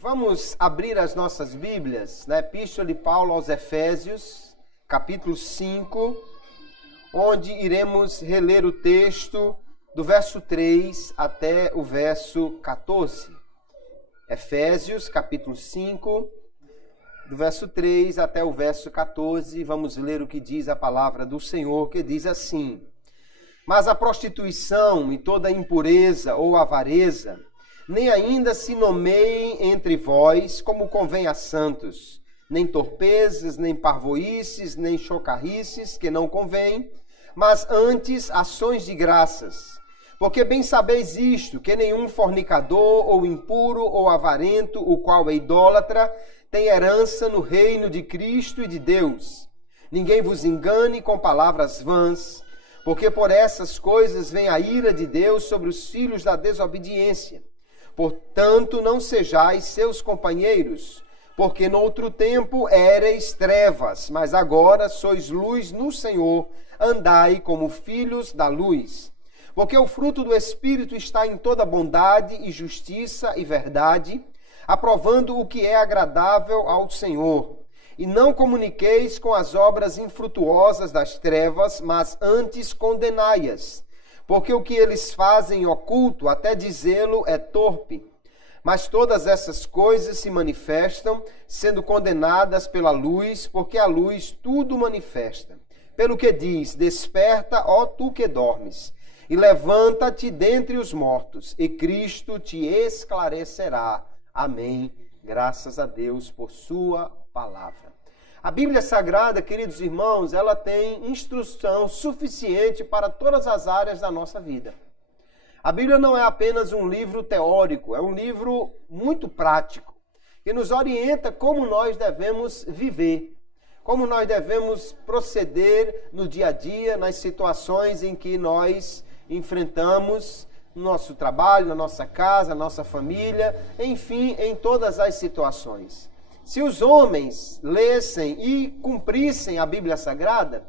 Vamos abrir as nossas Bíblias na Epístola de Paulo aos Efésios, capítulo 5, onde iremos reler o texto do verso 3 até o verso 14. Efésios, capítulo 5, do verso 3 até o verso 14, vamos ler o que diz a palavra do Senhor, que diz assim: Mas a prostituição e toda impureza ou avareza nem ainda se nomeiem entre vós como convém a santos, nem torpezas, nem parvoíces, nem chocarrices, que não convém, mas antes ações de graças. Porque bem sabeis isto, que nenhum fornicador, ou impuro, ou avarento, o qual é idólatra, tem herança no reino de Cristo e de Deus. Ninguém vos engane com palavras vãs, porque por essas coisas vem a ira de Deus sobre os filhos da desobediência. Portanto, não sejais seus companheiros, porque no outro tempo éreis trevas, mas agora sois luz no Senhor, andai como filhos da luz. Porque o fruto do Espírito está em toda bondade e justiça e verdade, aprovando o que é agradável ao Senhor. E não comuniqueis com as obras infrutuosas das trevas, mas antes condenai-as. Porque o que eles fazem oculto, até dizê-lo, é torpe. Mas todas essas coisas se manifestam, sendo condenadas pela luz, porque a luz tudo manifesta. Pelo que diz: Desperta, ó tu que dormes, e levanta-te dentre os mortos, e Cristo te esclarecerá. Amém. Graças a Deus por sua palavra. A Bíblia Sagrada, queridos irmãos, ela tem instrução suficiente para todas as áreas da nossa vida. A Bíblia não é apenas um livro teórico, é um livro muito prático, que nos orienta como nós devemos viver, como nós devemos proceder no dia a dia, nas situações em que nós enfrentamos no nosso trabalho, na nossa casa, na nossa família, enfim, em todas as situações. Se os homens lessem e cumprissem a Bíblia Sagrada,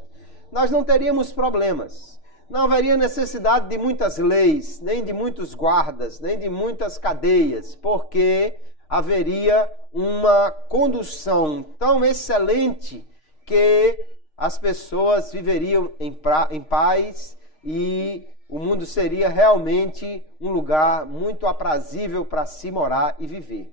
nós não teríamos problemas. Não haveria necessidade de muitas leis, nem de muitos guardas, nem de muitas cadeias, porque haveria uma condução tão excelente que as pessoas viveriam em paz e o mundo seria realmente um lugar muito aprazível para se morar e viver.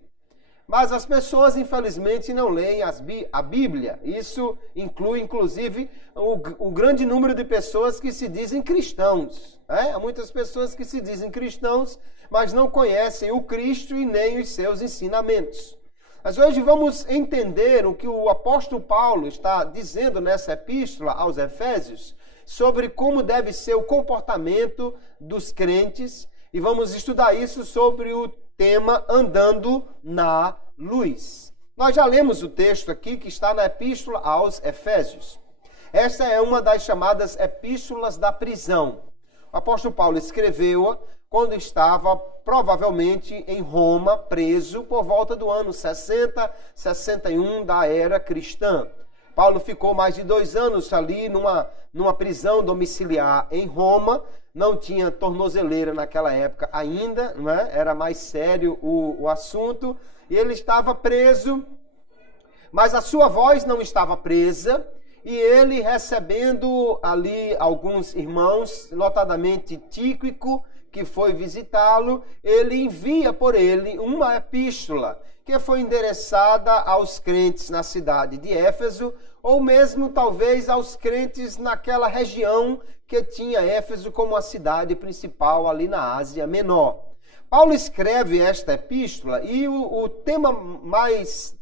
Mas as pessoas, infelizmente, não leem a Bíblia. Isso inclui, inclusive, o grande número de pessoas que se dizem cristãos. Há muitas pessoas que se dizem cristãos, mas não conhecem o Cristo e nem os seus ensinamentos. Mas hoje vamos entender o que o apóstolo Paulo está dizendo nessa epístola aos Efésios sobre como deve ser o comportamento dos crentes, e vamos estudar isso sobre o tema andando na luz. Nós já lemos o texto aqui que está na Epístola aos Efésios. Esta é uma das chamadas epístolas da prisão. O apóstolo Paulo escreveu-a quando estava provavelmente em Roma, preso por volta do ano 60, 61 da era cristã. Paulo ficou mais de 2 anos ali numa prisão domiciliar em Roma. Não tinha tornozeleira naquela época ainda, né? Era mais sério o assunto. E ele estava preso, mas a sua voz não estava presa. E ele, recebendo ali alguns irmãos, notadamente Tíquico, que foi visitá-lo, ele envia por ele uma epístola que foi endereçada aos crentes na cidade de Éfeso, ou mesmo talvez aos crentes naquela região que tinha Éfeso como a cidade principal ali na Ásia Menor. Paulo escreve esta epístola e o tema mais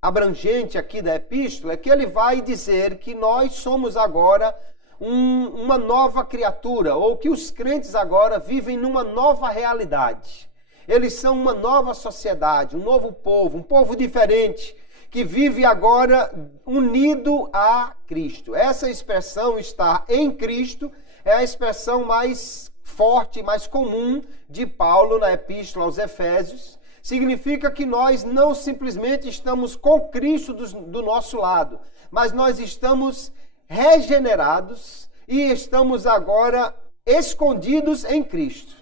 abrangente aqui da epístola é que ele vai dizer que nós somos agora uma nova criatura, ou que os crentes agora vivem numa nova realidade. Eles são uma nova sociedade, um novo povo, um povo diferente, que vive agora unido a Cristo. Essa expressão, estar em Cristo, é a expressão mais forte, mais comum de Paulo na Epístola aos Efésios, significa que nós não simplesmente estamos com Cristo do nosso lado, mas nós estamos regenerados e estamos agora escondidos em Cristo.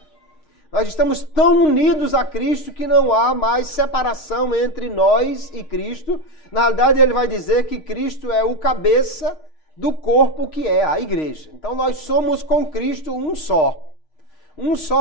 Nós estamos tão unidos a Cristo que não há mais separação entre nós e Cristo. Na verdade, ele vai dizer que Cristo é o cabeça do corpo que é a igreja. Então, nós somos com Cristo um só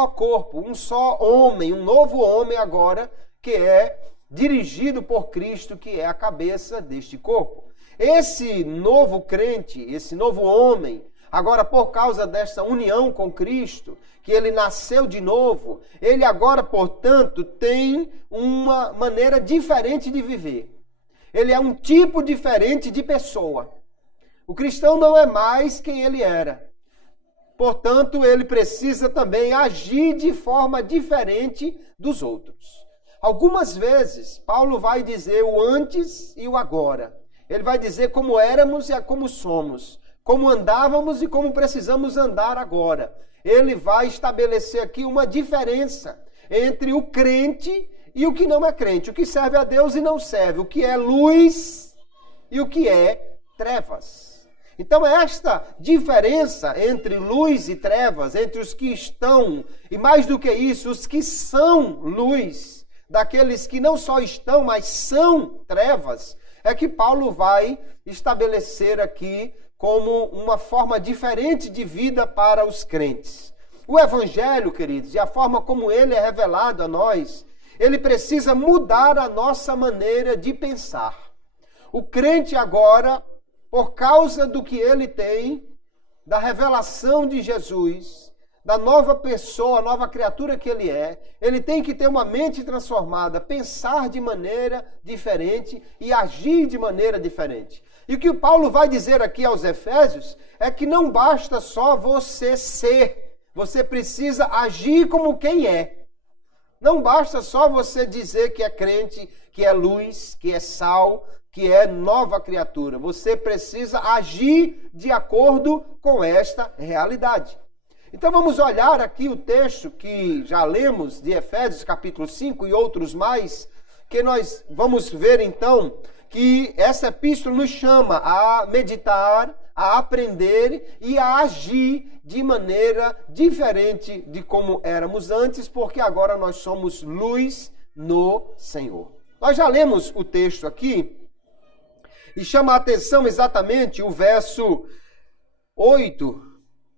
corpo, um só homem, um novo homem agora, que é dirigido por Cristo, que é a cabeça deste corpo. Esse novo crente, esse novo homem, agora por causa dessa união com Cristo, que ele nasceu de novo, ele agora, portanto, tem uma maneira diferente de viver. Ele é um tipo diferente de pessoa. O cristão não é mais quem ele era. Portanto, ele precisa também agir de forma diferente dos outros. Algumas vezes, Paulo vai dizer o antes e o agora. Ele vai dizer como éramos e como somos, como andávamos e como precisamos andar agora. Ele vai estabelecer aqui uma diferença entre o crente e o que não é crente, o que serve a Deus e não serve, o que é luz e o que é trevas. Então, esta diferença entre luz e trevas, entre os que estão, e mais do que isso, os que são luz, daqueles que não só estão, mas são trevas, é que Paulo vai estabelecer aqui como uma forma diferente de vida para os crentes. O Evangelho, queridos, e a forma como ele é revelado a nós, ele precisa mudar a nossa maneira de pensar. O crente agora, por causa do que ele tem, da revelação de Jesus, da nova pessoa, nova criatura que ele tem que ter uma mente transformada, pensar de maneira diferente e agir de maneira diferente. E o que o Paulo vai dizer aqui aos Efésios é que não basta só você ser, você precisa agir como quem é. Não basta só você dizer que é crente, que é luz, que é sal, que é nova criatura. Você precisa agir de acordo com esta realidade. Então vamos olhar aqui o texto que já lemos de Efésios capítulo 5 e outros mais, que nós vamos ver então que essa epístola nos chama a meditar, a aprender e a agir de maneira diferente de como éramos antes, porque agora nós somos luz no Senhor. Nós já lemos o texto aqui e chama a atenção exatamente o verso 8,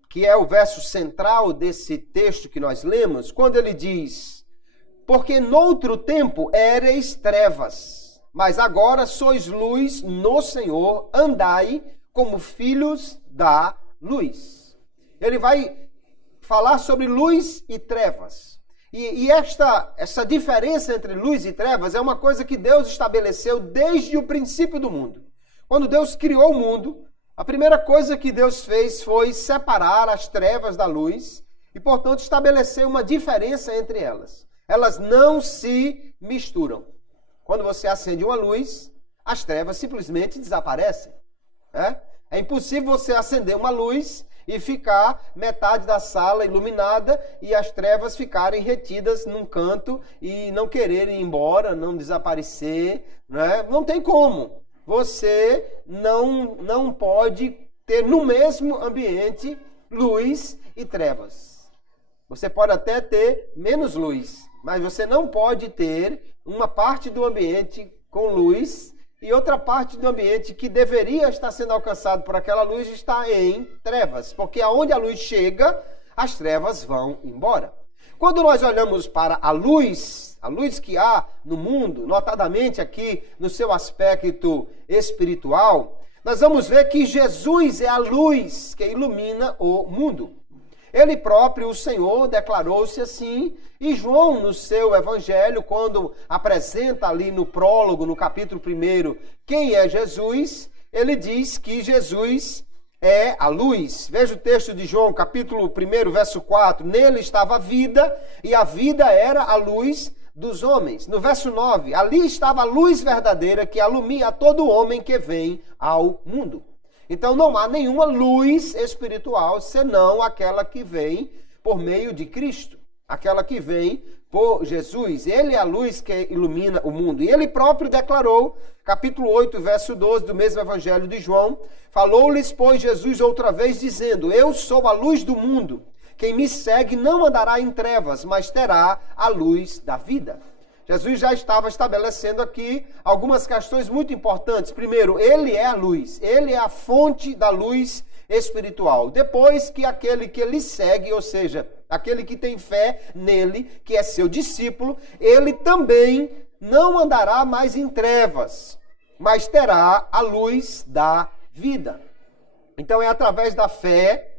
que é o verso central desse texto que nós lemos, quando ele diz: porque noutro tempo éreis trevas, mas agora sois luz no Senhor, andai como filhos da luz. Ele vai falar sobre luz e trevas. E essa diferença entre luz e trevas é uma coisa que Deus estabeleceu desde o princípio do mundo. Quando Deus criou o mundo, a primeira coisa que Deus fez foi separar as trevas da luz e, portanto, estabelecer uma diferença entre elas. Elas não se misturam. Quando você acende uma luz, as trevas simplesmente desaparecem. É impossível você acender uma luz e ficar metade da sala iluminada e as trevas ficarem retidas num canto e não quererem ir embora, não desaparecer. Não tem como. Você não pode ter no mesmo ambiente luz e trevas. Você pode até ter menos luz, mas você não pode ter uma parte do ambiente com luz e outra parte do ambiente que deveria estar sendo alcançado por aquela luz está em trevas, porque aonde a luz chega, as trevas vão embora. Quando nós olhamos para a luz que há no mundo, notadamente aqui no seu aspecto espiritual, nós vamos ver que Jesus é a luz que ilumina o mundo. Ele próprio, o Senhor, declarou-se assim, e João, no seu evangelho, quando apresenta ali no prólogo, no capítulo 1, quem é Jesus, ele diz que Jesus é a luz. Veja o texto de João, capítulo 1, verso 4. Nele estava a vida, e a vida era a luz dos homens. No verso 9, ali estava a luz verdadeira que alumia a todo homem que vem ao mundo. Então não há nenhuma luz espiritual senão aquela que vem por meio de Cristo. aquela que vem por Jesus. Ele é a luz que ilumina o mundo. E ele próprio declarou, capítulo 8, verso 12 do mesmo evangelho de João, falou-lhes, pois, Jesus outra vez, dizendo, eu sou a luz do mundo. Quem me segue não andará em trevas, mas terá a luz da vida. Jesus já estava estabelecendo aqui algumas questões muito importantes. Primeiro, ele é a luz. Ele é a fonte da luz espiritual. Depois que aquele que lhe segue, ou seja, aquele que tem fé nele, que é seu discípulo, ele também não andará mais em trevas, mas terá a luz da vida. Então é através da fé,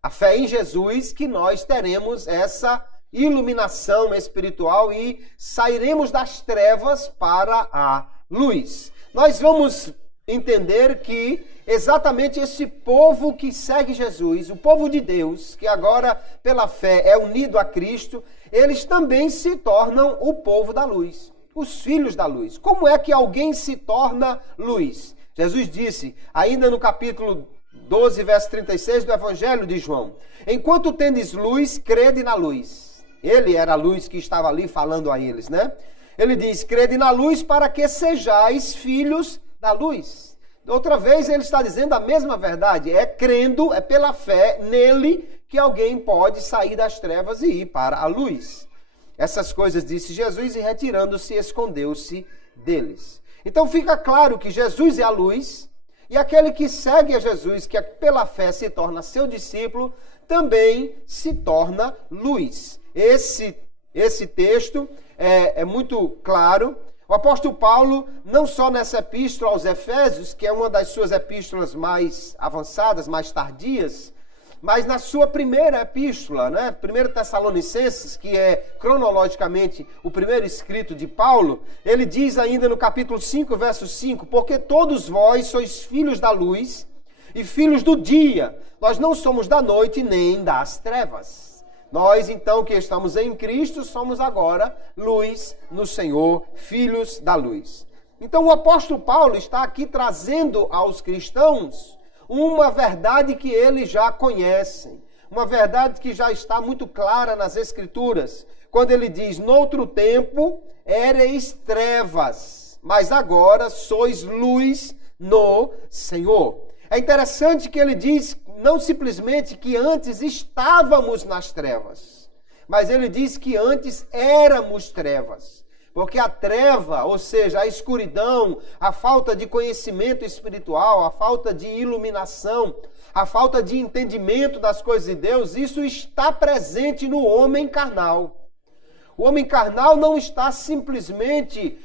a fé em Jesus, que nós teremos essa iluminação espiritual e sairemos das trevas para a luz. Nós vamos entender que exatamente esse povo que segue Jesus, o povo de Deus, que agora pela fé é unido a Cristo, eles também se tornam o povo da luz, os filhos da luz. Como é que alguém se torna luz? Jesus disse, ainda no capítulo 12, verso 36 do Evangelho de João, enquanto tendes luz, crede na luz. Ele era a luz que estava ali falando a eles, né? Ele diz, crede na luz para que sejais filhos da luz. Outra vez ele está dizendo a mesma verdade, é crendo, é pela fé nele que alguém pode sair das trevas e ir para a luz. Essas coisas disse Jesus e retirando-se, escondeu-se deles. Então fica claro que Jesus é a luz e aquele que segue a Jesus, que pela fé se torna seu discípulo, também se torna luz. Esse texto é muito claro. O apóstolo Paulo, não só nessa epístola aos Efésios, que é uma das suas epístolas mais avançadas, mais tardias, mas na sua primeira epístola, né? 1 Tessalonicenses, que é cronologicamente o primeiro escrito de Paulo, ele diz ainda no capítulo 5, verso 5, porque todos vós sois filhos da luz e filhos do dia, nós não somos da noite nem das trevas. Nós, então, que estamos em Cristo, somos agora luz no Senhor, filhos da luz. Então, o apóstolo Paulo está aqui trazendo aos cristãos uma verdade que eles já conhecem, uma verdade que já está muito clara nas Escrituras, quando ele diz, noutro tempo éreis trevas, mas agora sois luz no Senhor. É interessante que ele diz não simplesmente que antes estávamos nas trevas, mas ele diz que antes éramos trevas. Porque a treva, ou seja, a escuridão, a falta de conhecimento espiritual, a falta de iluminação, a falta de entendimento das coisas de Deus, isso está presente no homem carnal. O homem carnal não está simplesmente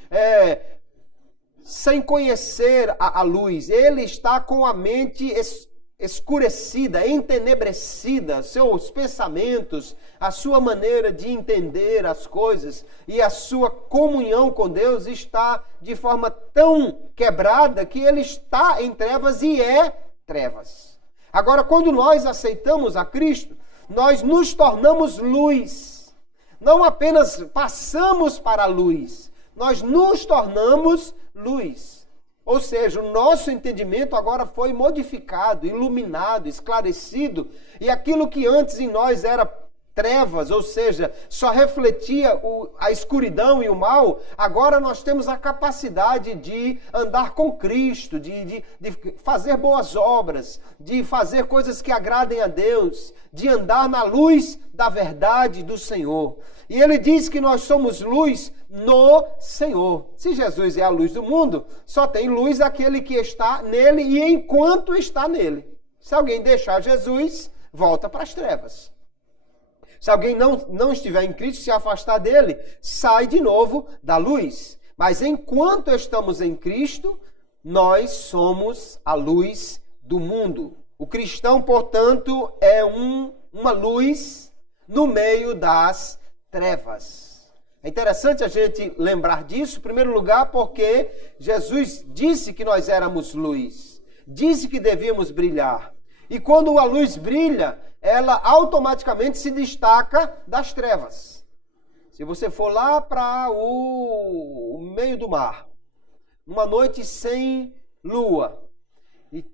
sem conhecer a luz, ele está com a mente escurecida, entenebrecida, seus pensamentos, a sua maneira de entender as coisas e a sua comunhão com Deus está de forma tão quebrada que ele está em trevas e é trevas. Agora, quando nós aceitamos a Cristo, nós nos tornamos luz. Não apenas passamos para a luz, nós nos tornamos luz. Ou seja, o nosso entendimento agora foi modificado, iluminado, esclarecido, e aquilo que antes em nós era trevas, ou seja, só refletia a escuridão e o mal, agora nós temos a capacidade de andar com Cristo, de fazer boas obras, de fazer coisas que agradem a Deus, de andar na luz da verdade do Senhor. E ele diz que nós somos luz no Senhor. Se Jesus é a luz do mundo, só tem luz aquele que está nele e enquanto está nele. Se alguém deixar Jesus, volta para as trevas. Se alguém não estiver em Cristo, se afastar dele, sai de novo da luz. Mas enquanto estamos em Cristo, nós somos a luz do mundo. O cristão, portanto, é uma luz no meio das trevas. É interessante a gente lembrar disso, em primeiro lugar, porque Jesus disse que nós éramos luz, disse que devíamos brilhar. E quando a luz brilha, ela automaticamente se destaca das trevas. Se você for lá para o meio do mar, numa noite sem lua,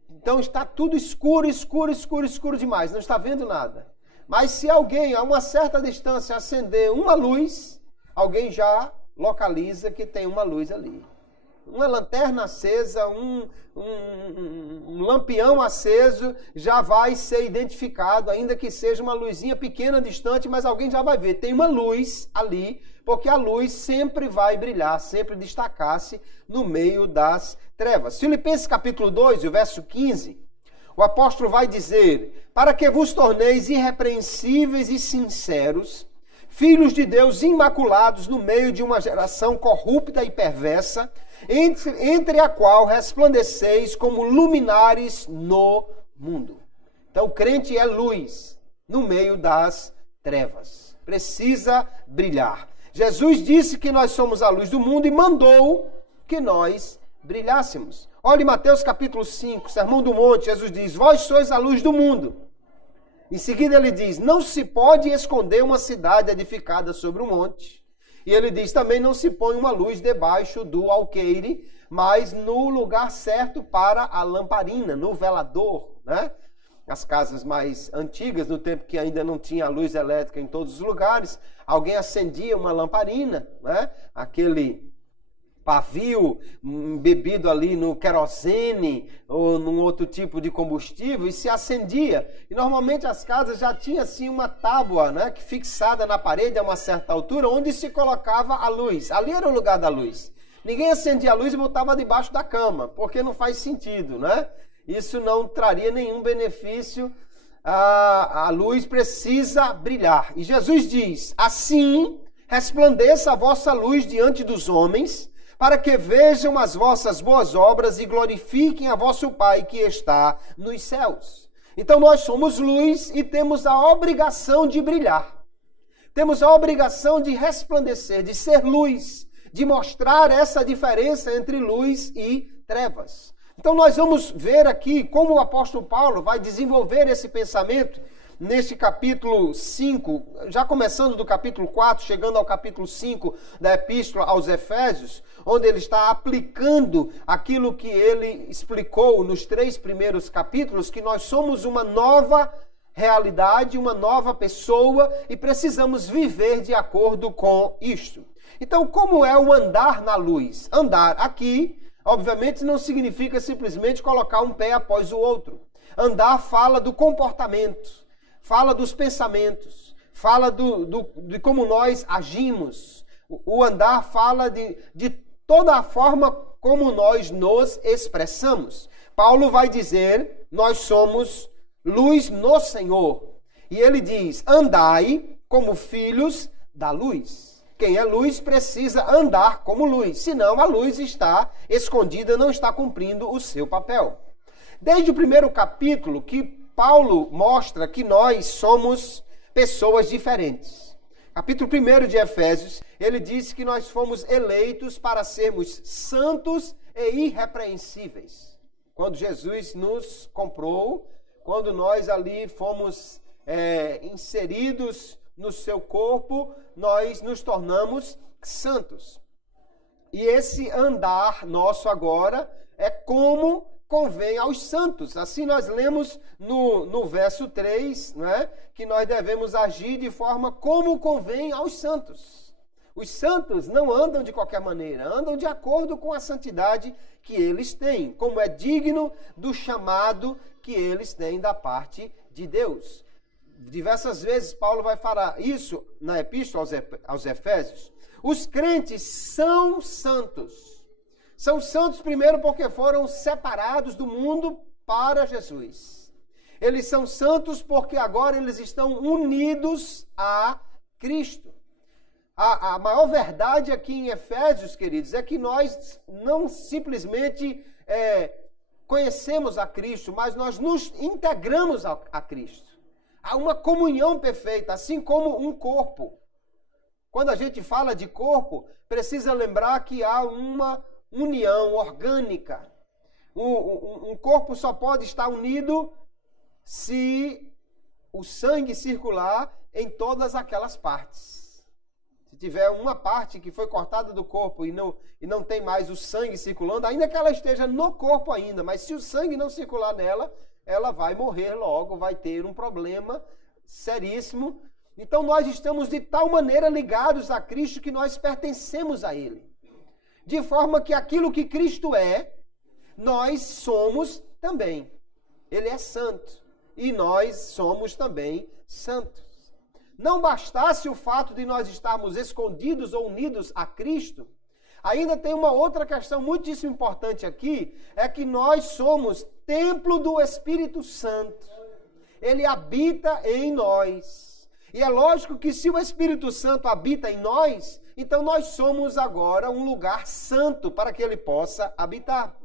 então está tudo escuro, escuro, escuro, escuro demais, não está vendo nada. Mas se alguém a uma certa distância acender uma luz, alguém já localiza que tem uma luz ali. Uma lanterna acesa, um lampião aceso, já vai ser identificado, ainda que seja uma luzinha pequena, distante, mas alguém já vai ver. Tem uma luz ali, porque a luz sempre vai brilhar, sempre destacar-se no meio das trevas. Filipenses capítulo 2, o verso 15, o apóstolo vai dizer: para que vos torneis irrepreensíveis e sinceros, filhos de Deus imaculados no meio de uma geração corrupta e perversa, entre a qual resplandeceis como luminares no mundo. Então o crente é luz no meio das trevas. Precisa brilhar. Jesus disse que nós somos a luz do mundo e mandou que nós brilhássemos. Olhe Mateus capítulo 5, Sermão do Monte, Jesus diz: vós sois a luz do mundo. Em seguida ele diz: não se pode esconder uma cidade edificada sobre um monte. E ele diz também: não se põe uma luz debaixo do alqueire, mas no lugar certo para a lamparina, no velador, né? As casas mais antigas, no tempo que ainda não tinha luz elétrica em todos os lugares, alguém acendia uma lamparina, né? Aquele pavio bebido ali no querosene ou num outro tipo de combustível, e se acendia. E normalmente as casas já tinham assim uma tábua, né, que fixada na parede a uma certa altura, onde se colocava a luz. Ali era o lugar da luz. Ninguém acendia a luz e botava debaixo da cama, porque não faz sentido, né? Isso não traria nenhum benefício. A luz precisa brilhar. E Jesus diz: assim resplandeça a vossa luz diante dos homens, para que vejam as vossas boas obras e glorifiquem a vosso Pai que está nos céus. Então nós somos luz e temos a obrigação de brilhar. Temos a obrigação de resplandecer, de ser luz, de mostrar essa diferença entre luz e trevas. Então nós vamos ver aqui como o apóstolo Paulo vai desenvolver esse pensamento neste capítulo 5, já começando do capítulo 4, chegando ao capítulo 5 da Epístola aos Efésios, onde ele está aplicando aquilo que ele explicou nos 3 primeiros capítulos, que nós somos uma nova realidade, uma nova pessoa e precisamos viver de acordo com isto. Então, como é o andar na luz? Andar aqui, obviamente, não significa simplesmente colocar um pé após o outro. Andar fala do comportamento, fala dos pensamentos, fala de como nós agimos. O andar fala de toda a forma como nós nos expressamos. Paulo vai dizer: nós somos luz no Senhor. E ele diz: andai como filhos da luz. Quem é luz precisa andar como luz, senão a luz está escondida, não está cumprindo o seu papel. Desde o primeiro capítulo que Paulo mostra que nós somos pessoas diferentes. Capítulo 1 de Efésios, ele diz que nós fomos eleitos para sermos santos e irrepreensíveis. Quando Jesus nos comprou, quando nós ali fomos inseridos no seu corpo, nós nos tornamos santos. E esse andar nosso agora é como convém aos santos. Assim nós lemos no verso 3, né, que nós devemos agir de forma como convém aos santos. Os santos não andam de qualquer maneira, andam de acordo com a santidade que eles têm, como é digno do chamado que eles têm da parte de Deus. Diversas vezes Paulo vai falar isso na Epístola aos Efésios. Os crentes são santos. São santos primeiro porque foram separados do mundo para Jesus. Eles são santos porque agora eles estão unidos a Cristo. A maior verdade aqui em Efésios, queridos, é que nós não simplesmente conhecemos a Cristo, mas nós nos integramos a Cristo. Há uma comunhão perfeita, assim como um corpo. Quando a gente fala de corpo, precisa lembrar que há uma união orgânica. Um corpo só pode estar unido se o sangue circular em todas aquelas partes. Se tiver uma parte que foi cortada do corpo e não tem mais o sangue circulando, ainda que ela esteja no corpo ainda, mas se o sangue não circular nela, ela vai morrer logo, vai ter um problema seríssimo. Então nós estamos de tal maneira ligados a Cristo que nós pertencemos a Ele. De forma que aquilo que Cristo é, nós somos também. Ele é santo e nós somos também santos. Não bastasse o fato de nós estarmos escondidos ou unidos a Cristo, ainda tem uma outra questão muitíssimo importante aqui, é que nós somos templo do Espírito Santo. Ele habita em nós. E é lógico que se o Espírito Santo habita em nós, então nós somos agora um lugar santo para que ele possa habitar.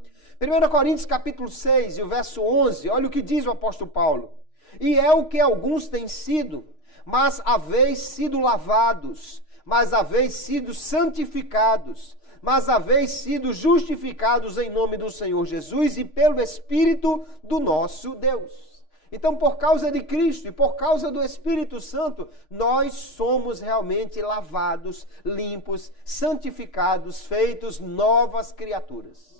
1 Coríntios capítulo 6 e o verso 11, olha o que diz o apóstolo Paulo. E é o que alguns têm sido, mas haveis sido lavados, mas haveis sido santificados, mas haveis sido justificados em nome do Senhor Jesus e pelo Espírito do nosso Deus. Então, por causa de Cristo e por causa do Espírito Santo, nós somos realmente lavados, limpos, santificados, feitos novas criaturas.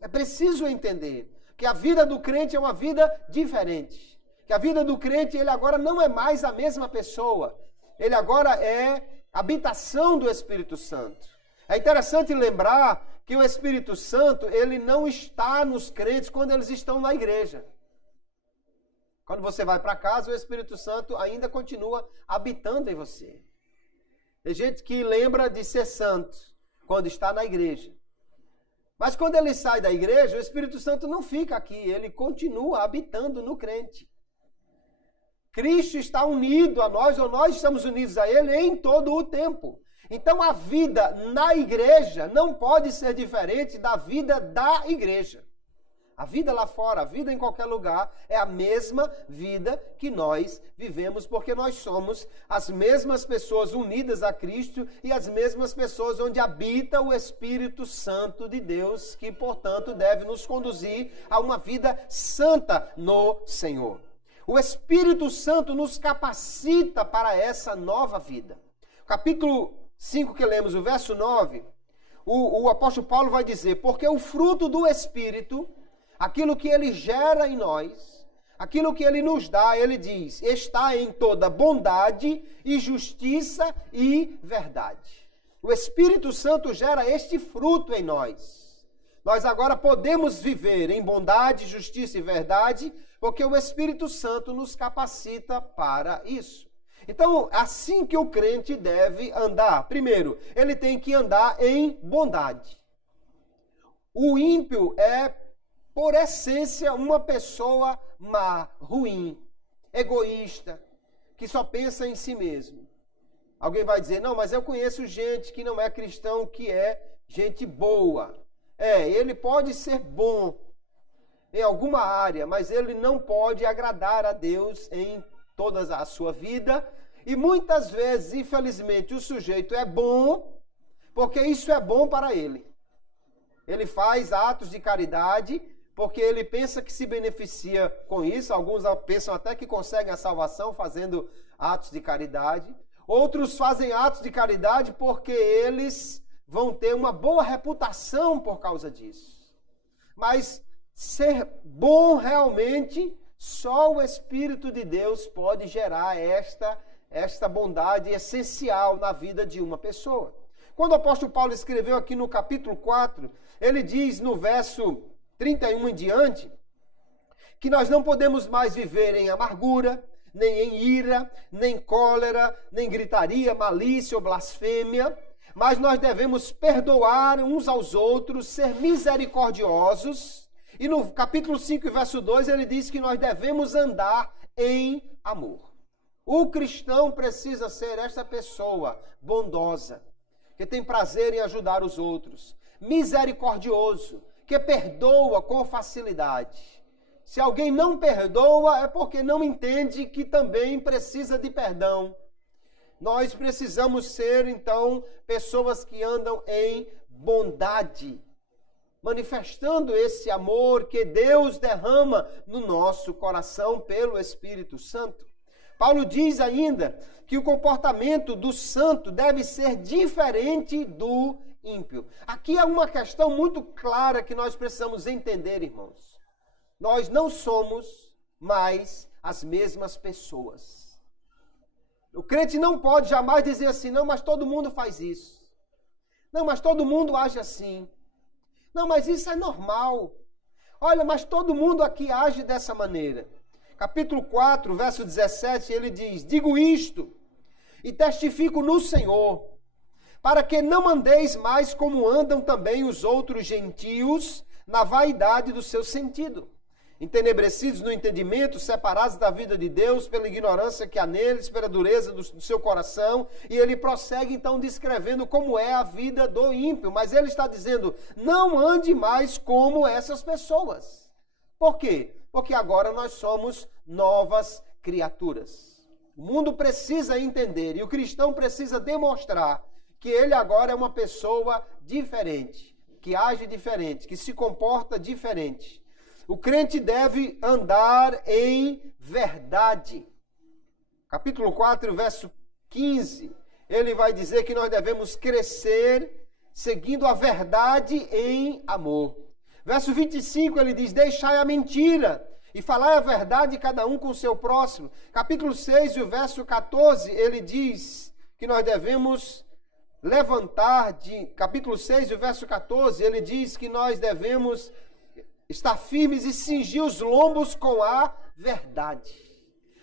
É preciso entender que a vida do crente é uma vida diferente. Que a vida do crente, ele agora não é mais a mesma pessoa. Ele agora é habitação do Espírito Santo. É interessante lembrar que o Espírito Santo, ele não está nos crentes quando eles estão na igreja. Quando você vai para casa, o Espírito Santo ainda continua habitando em você. Tem gente que lembra de ser santo quando está na igreja. Mas quando ele sai da igreja, o Espírito Santo não fica aqui, ele continua habitando no crente. Cristo está unido a nós, ou nós estamos unidos a ele em todo o tempo. Então a vida na igreja não pode ser diferente da vida da igreja. A vida lá fora, a vida em qualquer lugar, é a mesma vida que nós vivemos, porque nós somos as mesmas pessoas unidas a Cristo e as mesmas pessoas onde habita o Espírito Santo de Deus, que, portanto, deve nos conduzir a uma vida santa no Senhor. O Espírito Santo nos capacita para essa nova vida. Capítulo 5 que lemos, o verso 9, o apóstolo Paulo vai dizer, porque o fruto do Espírito, aquilo que ele gera em nós, aquilo que ele nos dá, ele diz, está em toda bondade e justiça e verdade. O Espírito Santo gera este fruto em nós. Nós agora podemos viver em bondade, justiça e verdade, porque o Espírito Santo nos capacita para isso. Então, assim que o crente deve andar. Primeiro, ele tem que andar em bondade. O ímpio é, por essência, uma pessoa má, ruim, egoísta, que só pensa em si mesmo. Alguém vai dizer, não, mas eu conheço gente que não é cristão, que é gente boa. Ele pode ser bom em alguma área, mas ele não pode agradar a Deus em toda a sua vida. E muitas vezes, infelizmente, o sujeito é bom, porque isso é bom para ele. Ele faz atos de caridade, porque ele pensa que se beneficia com isso. Alguns pensam até que conseguem a salvação fazendo atos de caridade. Outros fazem atos de caridade porque eles vão ter uma boa reputação por causa disso. Mas ser bom realmente, só o Espírito de Deus pode gerar esta bondade essencial na vida de uma pessoa. Quando o apóstolo Paulo escreveu aqui no capítulo 4, ele diz no verso 31 em diante, que nós não podemos mais viver em amargura, nem em ira, nem cólera, nem gritaria, malícia ou blasfêmia, mas nós devemos perdoar uns aos outros, ser misericordiosos. E no capítulo 5, verso 2, ele diz que nós devemos andar em amor. O cristão precisa ser esta pessoa bondosa, que tem prazer em ajudar os outros, misericordioso, que perdoa com facilidade. Se alguém não perdoa, é porque não entende que também precisa de perdão. Nós precisamos ser, então, pessoas que andam em bondade, manifestando esse amor que Deus derrama no nosso coração pelo Espírito Santo. Paulo diz ainda que o comportamento do santo deve ser diferente do ímpio. Aqui é uma questão muito clara que nós precisamos entender, irmãos. Nós não somos mais as mesmas pessoas. O crente não pode jamais dizer assim, não, mas todo mundo faz isso. Não, mas todo mundo age assim. Não, mas isso é normal. Olha, mas todo mundo aqui age dessa maneira. Capítulo 4, verso 17, ele diz, digo isto e testifico no Senhor, para que não andeis mais como andam também os outros gentios na vaidade do seu sentido, entenebrecidos no entendimento, separados da vida de Deus pela ignorância que há neles, pela dureza do seu coração, e ele prossegue então descrevendo como é a vida do ímpio, mas ele está dizendo, não ande mais como essas pessoas. Por quê? Porque agora nós somos novas criaturas. O mundo precisa entender, e o cristão precisa demonstrar que ele agora é uma pessoa diferente, que age diferente, que se comporta diferente. O crente deve andar em verdade. Capítulo 4, verso 15, ele vai dizer que nós devemos crescer seguindo a verdade em amor. Verso 25, ele diz, deixai a mentira e falai a verdade cada um com o seu próximo. Capítulo 6, e o verso 14, ele diz que nós devemos levantar capítulo 6, e o verso 14, ele diz que nós devemos estar firmes e cingir os lombos com a verdade.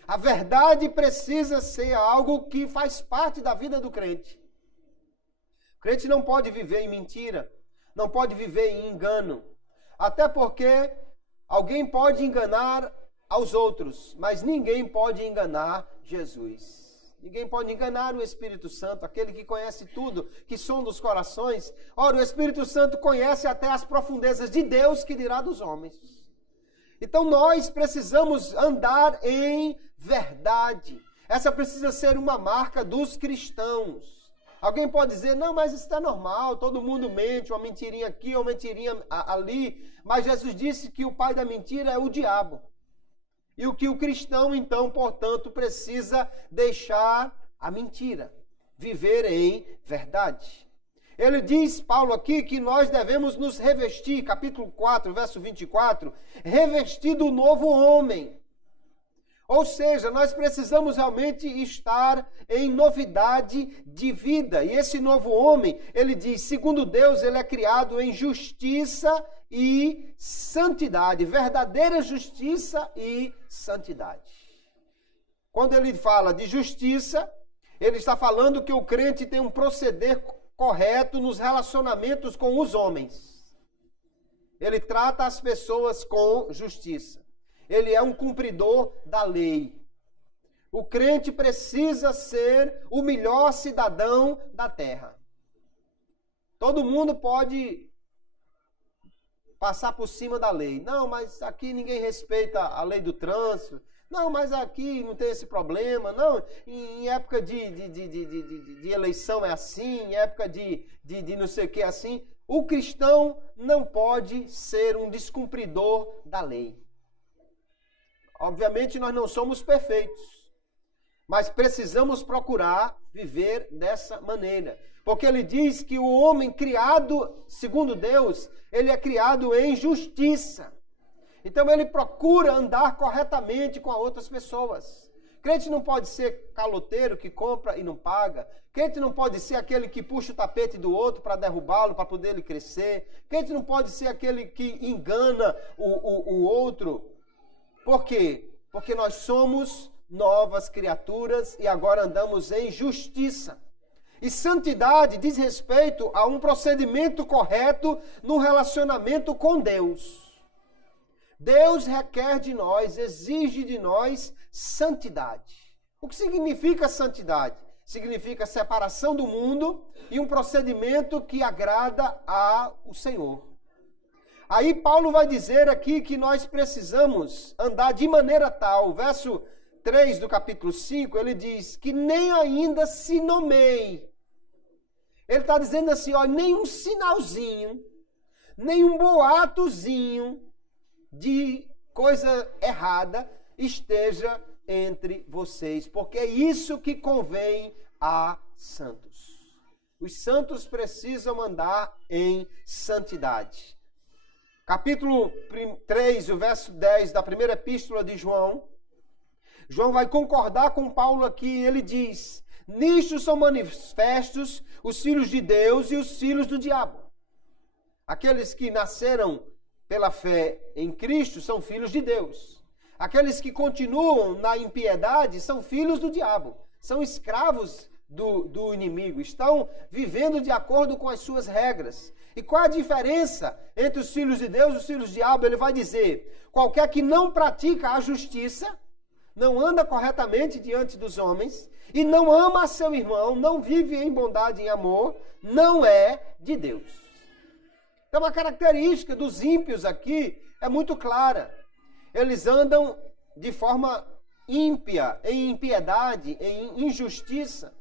A verdade precisa ser algo que faz parte da vida do crente. O crente não pode viver em mentira, não pode viver em engano. Até porque alguém pode enganar aos outros, mas ninguém pode enganar Jesus. Ninguém pode enganar o Espírito Santo, aquele que conhece tudo, que sonda os corações. Ora, o Espírito Santo conhece até as profundezas de Deus, que dirá dos homens. Então nós precisamos andar em verdade. Essa precisa ser uma marca dos cristãos. Alguém pode dizer, não, mas isso é normal, todo mundo mente, uma mentirinha aqui, uma mentirinha ali. Mas Jesus disse que o pai da mentira é o diabo. E o que o cristão, então, portanto, precisa deixar a mentira, viver em verdade. Ele diz, Paulo aqui, que nós devemos nos revestir, capítulo 4, verso 24, revestir do novo homem. Ou seja, nós precisamos realmente estar em novidade de vida. E esse novo homem, ele diz, segundo Deus, ele é criado em justiça e santidade, verdadeira justiça e santidade. Quando ele fala de justiça, ele está falando que o crente tem um proceder correto nos relacionamentos com os homens. Ele trata as pessoas com justiça. Ele é um cumpridor da lei. O crente precisa ser o melhor cidadão da terra. Todo mundo pode passar por cima da lei. Não, mas aqui ninguém respeita a lei do trânsito. Não, mas aqui não tem esse problema. Não, em época de eleição é assim, em época de não sei o que é assim. O cristão não pode ser um descumpridor da lei. Obviamente nós não somos perfeitos, mas precisamos procurar viver dessa maneira. Porque ele diz que o homem criado, segundo Deus, ele é criado em justiça. Então ele procura andar corretamente com as outras pessoas. Crente não pode ser caloteiro que compra e não paga. Crente não pode ser aquele que puxa o tapete do outro para derrubá-lo, para poder ele crescer. Crente não pode ser aquele que engana o outro. Por quê? Porque nós somos novas criaturas e agora andamos em justiça. E santidade diz respeito a um procedimento correto no relacionamento com Deus. Deus requer de nós, exige de nós santidade. O que significa santidade? Significa separação do mundo e um procedimento que agrada ao Senhor. Aí Paulo vai dizer aqui que nós precisamos andar de maneira tal. Verso 3 do capítulo 5, ele diz que nem ainda se nomeie. Ele está dizendo assim, ó, nem um sinalzinho, nem um boatozinho de coisa errada esteja entre vocês, porque é isso que convém a santos. Os santos precisam andar em santidade. Capítulo 3, o verso 10 da primeira epístola de João, João vai concordar com Paulo aqui, ele diz: nisto são manifestos os filhos de Deus e os filhos do diabo. Aqueles que nasceram pela fé em Cristo são filhos de Deus. Aqueles que continuam na impiedade são filhos do diabo, são escravos do inimigo, estão vivendo de acordo com as suas regras. E qual a diferença entre os filhos de Deus e os filhos do diabo? Ele vai dizer: qualquer que não pratica a justiça, não anda corretamente diante dos homens, e não ama a seu irmão, não vive em bondade e em amor, não é de Deus. Então a característica dos ímpios aqui é muito clara. Eles andam de forma ímpia, em impiedade, em injustiça,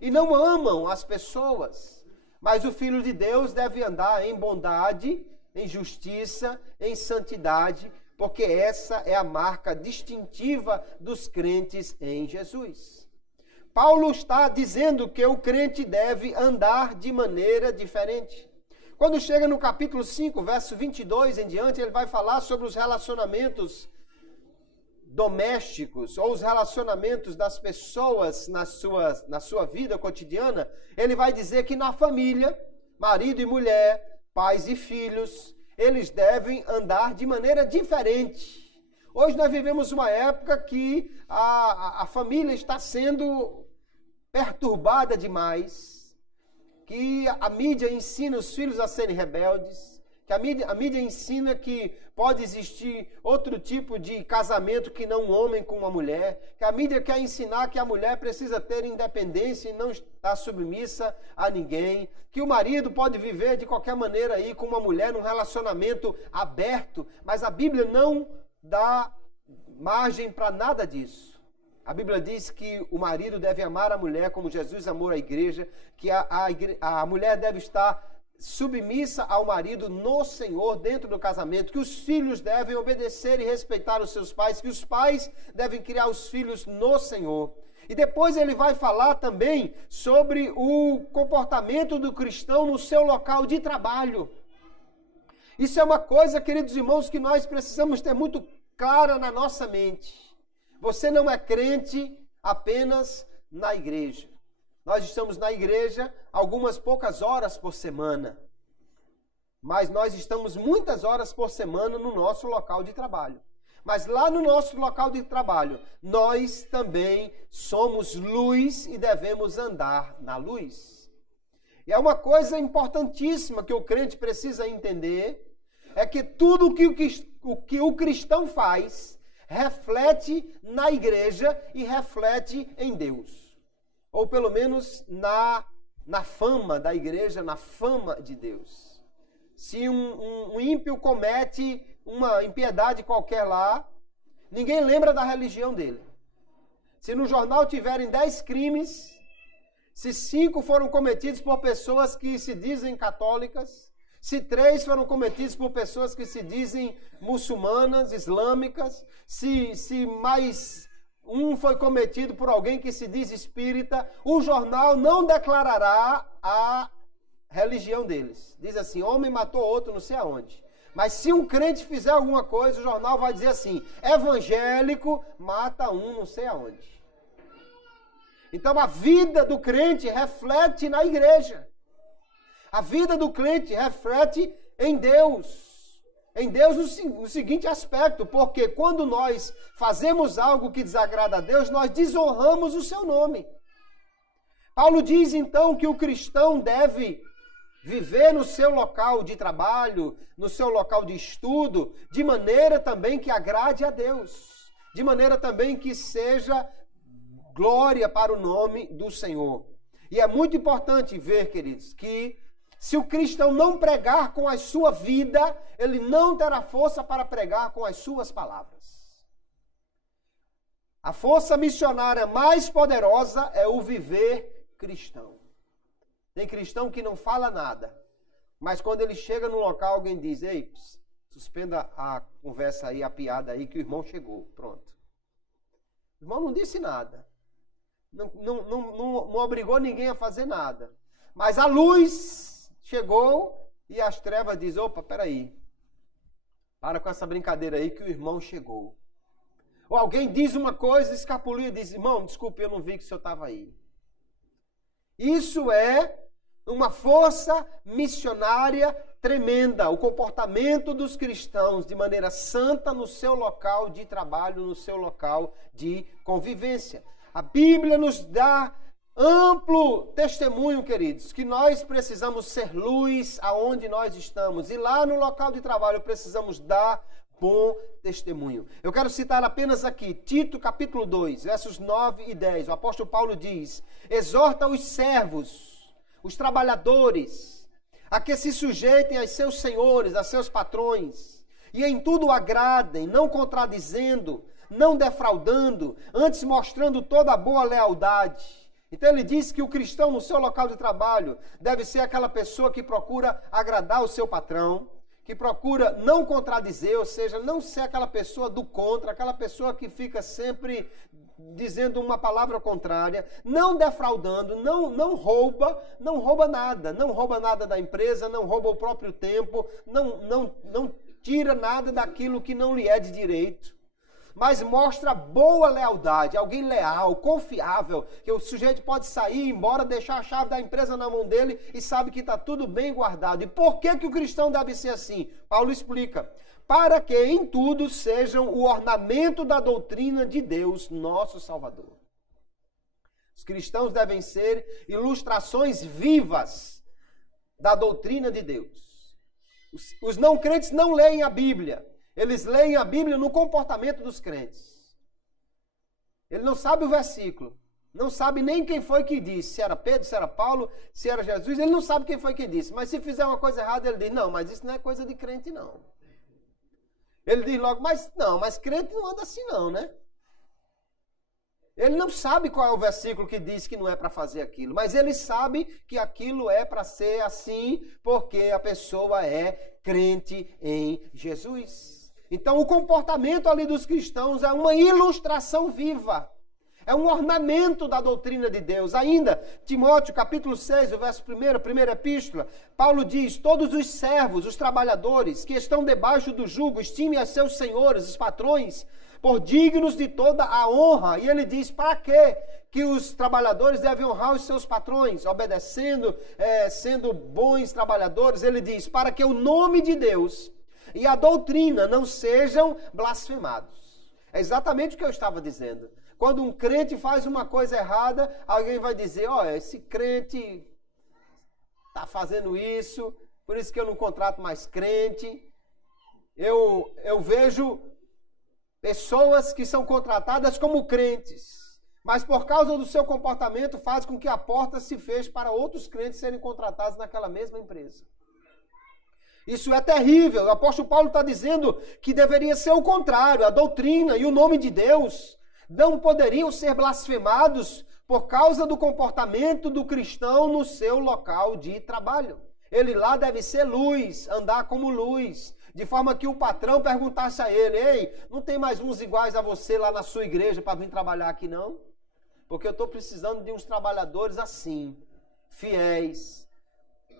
e não amam as pessoas. Mas o Filho de Deus deve andar em bondade, em justiça, em santidade, porque essa é a marca distintiva dos crentes em Jesus. Paulo está dizendo que o crente deve andar de maneira diferente. Quando chega no capítulo 5, verso 22 em diante, ele vai falar sobre os relacionamentos domésticos, ou os relacionamentos das pessoas na sua vida cotidiana. Ele vai dizer que na família, marido e mulher, pais e filhos, eles devem andar de maneira diferente. Hoje nós vivemos uma época que a família está sendo perturbada demais, que a mídia ensina os filhos a serem rebeldes, que a mídia ensina que pode existir outro tipo de casamento que não um homem com uma mulher, que a mídia quer ensinar que a mulher precisa ter independência e não estar submissa a ninguém, que o marido pode viver de qualquer maneira aí com uma mulher num relacionamento aberto, mas a Bíblia não dá margem para nada disso. A Bíblia diz que o marido deve amar a mulher como Jesus amou a igreja, que a mulher deve estar submissa ao marido no Senhor dentro do casamento, que os filhos devem obedecer e respeitar os seus pais, que os pais devem criar os filhos no Senhor. E depois ele vai falar também sobre o comportamento do cristão no seu local de trabalho. Isso é uma coisa, queridos irmãos, que nós precisamos ter muito clara na nossa mente. Você não é crente apenas na igreja. Nós estamos na igreja algumas poucas horas por semana, mas nós estamos muitas horas por semana no nosso local de trabalho. Mas lá no nosso local de trabalho, nós também somos luz e devemos andar na luz. E é uma coisa importantíssima que o crente precisa entender, é que tudo o que o cristão faz reflete na igreja e reflete em Deus. Ou pelo menos na fama da igreja, na fama de Deus. Se um ímpio comete uma impiedade qualquer lá, ninguém lembra da religião dele. Se no jornal tiverem 10 crimes, se 5 foram cometidos por pessoas que se dizem católicas, se 3 foram cometidos por pessoas que se dizem muçulmanas, islâmicas, se mais um foi cometido por alguém que se diz espírita, o jornal não declarará a religião deles. Diz assim: homem matou outro não sei aonde. Mas se um crente fizer alguma coisa, o jornal vai dizer assim: evangélico mata um não sei aonde. Então a vida do crente reflete na igreja. A vida do crente reflete em Deus. Em Deus no seguinte aspecto, porque quando nós fazemos algo que desagrada a Deus, nós desonramos o seu nome. Paulo diz então que o cristão deve viver no seu local de trabalho, no seu local de estudo, de maneira também que agrade a Deus, de maneira também que seja glória para o nome do Senhor. E é muito importante ver, queridos, que se o cristão não pregar com a sua vida, ele não terá força para pregar com as suas palavras. A força missionária mais poderosa é o viver cristão. Tem cristão que não fala nada, mas quando ele chega no local, alguém diz: ei, suspenda a conversa aí, a piada aí, que o irmão chegou. Pronto. O irmão não disse nada. Não obrigou ninguém a fazer nada. Mas a luz chegou e as trevas dizem: opa, peraí. Para com essa brincadeira aí que o irmão chegou. Ou alguém diz uma coisa, escapulia e diz, irmão, desculpe, eu não vi que o senhor estava aí. Isso é uma força missionária tremenda. O comportamento dos cristãos de maneira santa no seu local de trabalho, no seu local de convivência. A Bíblia nos dá amplo testemunho, queridos, que nós precisamos ser luz aonde nós estamos. E lá no local de trabalho precisamos dar bom testemunho. Eu quero citar apenas aqui, Tito capítulo 2, versos 9 e 10. O apóstolo Paulo diz, exorta os servos, os trabalhadores, a que se sujeitem aos seus senhores, a seus patrões, e em tudo agradem, não contradizendo, não defraudando, antes mostrando toda a boa lealdade. Então ele diz que o cristão no seu local de trabalho deve ser aquela pessoa que procura agradar o seu patrão, que procura não contradizer, ou seja, não ser aquela pessoa do contra, aquela pessoa que fica sempre dizendo uma palavra contrária, não defraudando, não rouba nada da empresa, não rouba o próprio tempo, não tira nada daquilo que não lhe é de direito, mas mostra boa lealdade, alguém leal, confiável, que o sujeito pode sair, ir embora, deixar a chave da empresa na mão dele e sabe que está tudo bem guardado. E por que o cristão deve ser assim? Paulo explica, para que em tudo sejam o ornamento da doutrina de Deus, nosso Salvador. Os cristãos devem ser ilustrações vivas da doutrina de Deus. Os não crentes não leem a Bíblia. Eles leem a Bíblia no comportamento dos crentes. Ele não sabe o versículo. Não sabe nem quem foi que disse. Se era Pedro, se era Paulo, se era Jesus. Ele não sabe quem foi que disse. Mas se fizer uma coisa errada, ele diz, não, mas isso não é coisa de crente, não. Ele diz logo, mas crente não anda assim não, né? Ele não sabe qual é o versículo que diz que não é para fazer aquilo, mas ele sabe que aquilo é para ser assim, porque a pessoa é crente em Jesus. Então o comportamento ali dos cristãos é uma ilustração viva, é um ornamento da doutrina de Deus. Ainda, Timóteo capítulo 6, o verso 1, primeira epístola, Paulo diz, todos os servos, os trabalhadores que estão debaixo do jugo, estimem a seus senhores, os patrões, por dignos de toda a honra. E ele diz, para quê? Que os trabalhadores devem honrar os seus patrões, obedecendo, sendo bons trabalhadores. Ele diz, para que o nome de Deus e a doutrina não sejam blasfemados. É exatamente o que eu estava dizendo. Quando um crente faz uma coisa errada, alguém vai dizer, olha, esse crente está fazendo isso, por isso que eu não contrato mais crente. Eu vejo pessoas que são contratadas como crentes, mas por causa do seu comportamento faz com que a porta se feche para outros crentes serem contratados naquela mesma empresa. Isso é terrível. O apóstolo Paulo está dizendo que deveria ser o contrário. A doutrina e o nome de Deus não poderiam ser blasfemados por causa do comportamento do cristão no seu local de trabalho. Ele lá deve ser luz, andar como luz, de forma que o patrão perguntasse a ele, ei, não tem mais uns iguais a você lá na sua igreja para vir trabalhar aqui não? Porque eu estou precisando de uns trabalhadores assim, fiéis,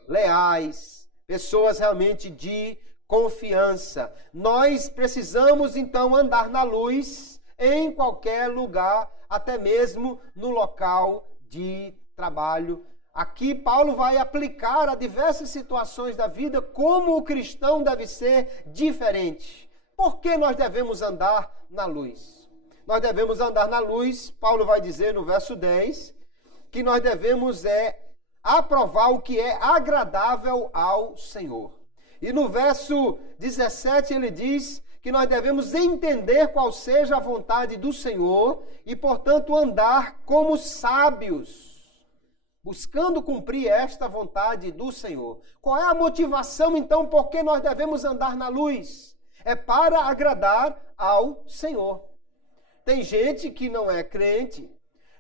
leais, pessoas realmente de confiança. Nós precisamos então andar na luz em qualquer lugar, até mesmo no local de trabalho. Aqui Paulo vai aplicar a diversas situações da vida como o cristão deve ser diferente. Por que nós devemos andar na luz? Nós devemos andar na luz, Paulo vai dizer no verso 10, que nós devemos aprovar o que é agradável ao Senhor. E no verso 17 ele diz que nós devemos entender qual seja a vontade do Senhor e, portanto, andar como sábios, buscando cumprir esta vontade do Senhor. Qual é a motivação, então, por que nós devemos andar na luz? É para agradar ao Senhor. Tem gente que não é crente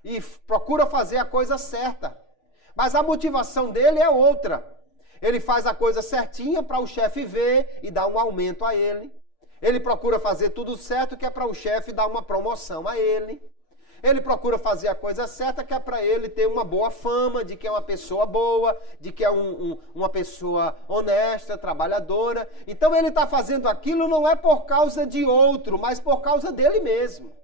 e procura fazer a coisa certa, mas a motivação dele é outra. Ele faz a coisa certinha para o chefe ver e dar um aumento a ele. Ele procura fazer tudo certo, que é para o chefe dar uma promoção a ele. Ele procura fazer a coisa certa, que é para ele ter uma boa fama, de que é uma pessoa boa, de que é uma pessoa honesta, trabalhadora. Então ele está fazendo aquilo não é por causa de outro, mas por causa dele mesmo.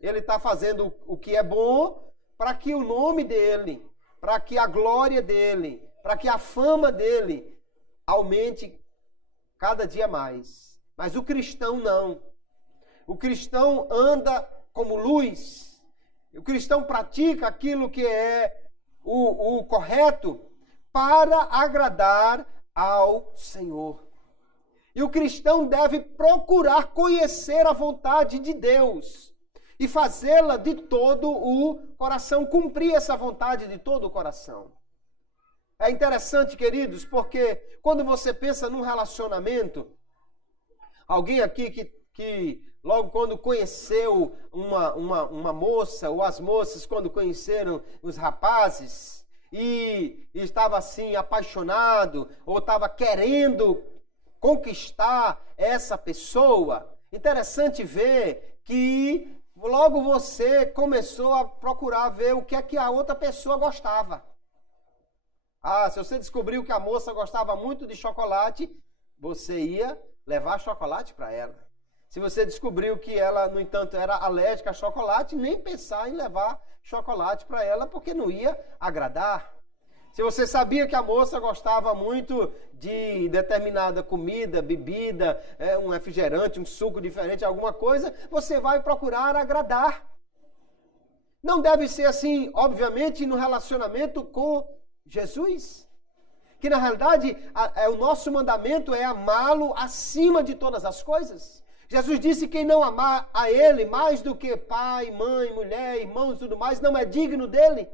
ele está fazendo o que é bom para que o nome dele, para que a glória dele, para que a fama dele aumente cada dia mais. Mas o cristão não. O cristão anda como luz. O cristão pratica aquilo que é o correto para agradar ao Senhor. E o cristão deve procurar conhecer a vontade de Deus e fazê-la de todo o coração, cumprir essa vontade de todo o coração. É interessante, queridos, porque quando você pensa num relacionamento, alguém aqui que logo quando conheceu uma moça, ou as moças quando conheceram os rapazes, e estava assim apaixonado, ou estava querendo conquistar essa pessoa, interessante ver que logo você começou a procurar ver o que é que a outra pessoa gostava. Se você descobriu que a moça gostava muito de chocolate, você ia levar chocolate para ela. Se você descobriu que ela, no entanto, era alérgica a chocolate, nem pensar em levar chocolate para ela, porque não ia agradar. Se você sabia que a moça gostava muito de determinada comida, bebida, um refrigerante, um suco diferente, alguma coisa, você vai procurar agradar. Não deve ser assim, obviamente, no relacionamento com Jesus. Que na realidade, o nosso mandamento é amá-lo acima de todas as coisas. Jesus disse que quem não amar a Ele mais do que pai, mãe, mulher, irmãos e tudo mais, não é digno dele.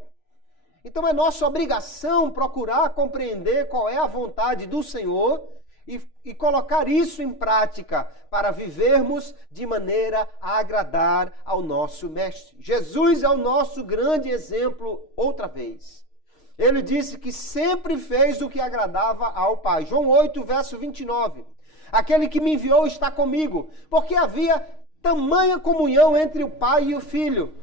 Então é nossa obrigação procurar compreender qual é a vontade do Senhor e colocar isso em prática para vivermos de maneira a agradar ao nosso Mestre. Jesus é o nosso grande exemplo outra vez. Ele disse que sempre fez o que agradava ao Pai. João 8, verso 29. Aquele que me enviou está comigo, porque havia tamanha comunhão entre o Pai e o Filho.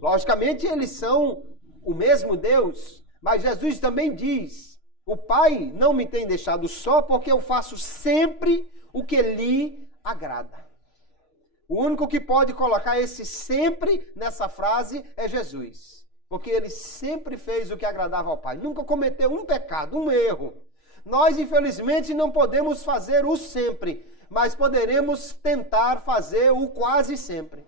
Logicamente, eles são o mesmo Deus, mas Jesus também diz, o Pai não me tem deixado só porque eu faço sempre o que lhe agrada. O único que pode colocar esse sempre nessa frase é Jesus, porque ele sempre fez o que agradava ao Pai, nunca cometeu um pecado, um erro. Nós, infelizmente, não podemos fazer o sempre, mas poderemos tentar fazer o quase sempre.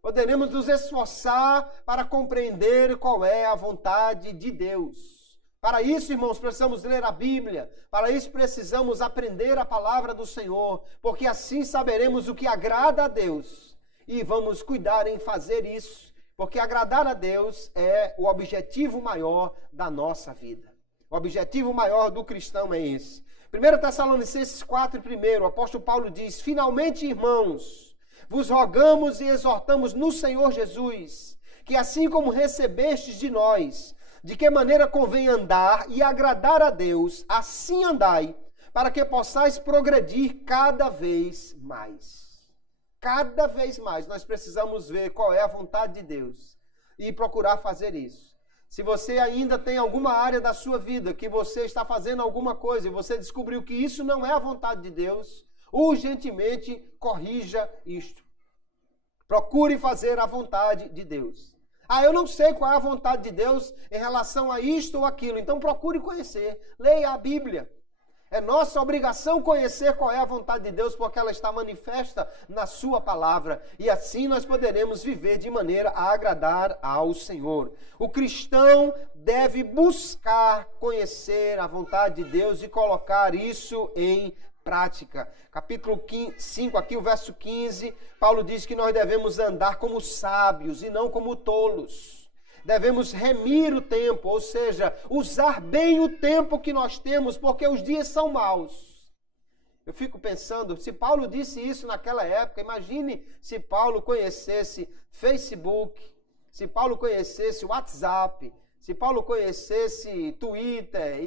Poderemos nos esforçar para compreender qual é a vontade de Deus. Para isso, irmãos, precisamos ler a Bíblia. Para isso, precisamos aprender a palavra do Senhor, porque assim saberemos o que agrada a Deus. E vamos cuidar em fazer isso, porque agradar a Deus é o objetivo maior da nossa vida. O objetivo maior do cristão é esse. 1 Tessalonicenses 4:1, o apóstolo Paulo diz, finalmente, irmãos, vos rogamos e exortamos no Senhor Jesus, que assim como recebestes de nós, de que maneira convém andar e agradar a Deus, assim andai, para que possais progredir cada vez mais. Cada vez mais nós precisamos ver qual é a vontade de Deus e procurar fazer isso. Se você ainda tem alguma área da sua vida que você está fazendo alguma coisa e você descobriu que isso não é a vontade de Deus, urgentemente corrija isto. Procure fazer a vontade de Deus. Eu não sei qual é a vontade de Deus em relação a isto ou aquilo, então procure conhecer. Leia a Bíblia. É nossa obrigação conhecer qual é a vontade de Deus, porque ela está manifesta na sua palavra. E assim nós poderemos viver de maneira a agradar ao Senhor. O cristão deve buscar conhecer a vontade de Deus e colocar isso em prática. Capítulo 5, aqui o verso 15, Paulo diz que nós devemos andar como sábios e não como tolos. Devemos remir o tempo, ou seja, usar bem o tempo que nós temos, porque os dias são maus. Eu fico pensando, se Paulo disse isso naquela época, imagine se Paulo conhecesse Facebook, se Paulo conhecesse WhatsApp, se Paulo conhecesse Twitter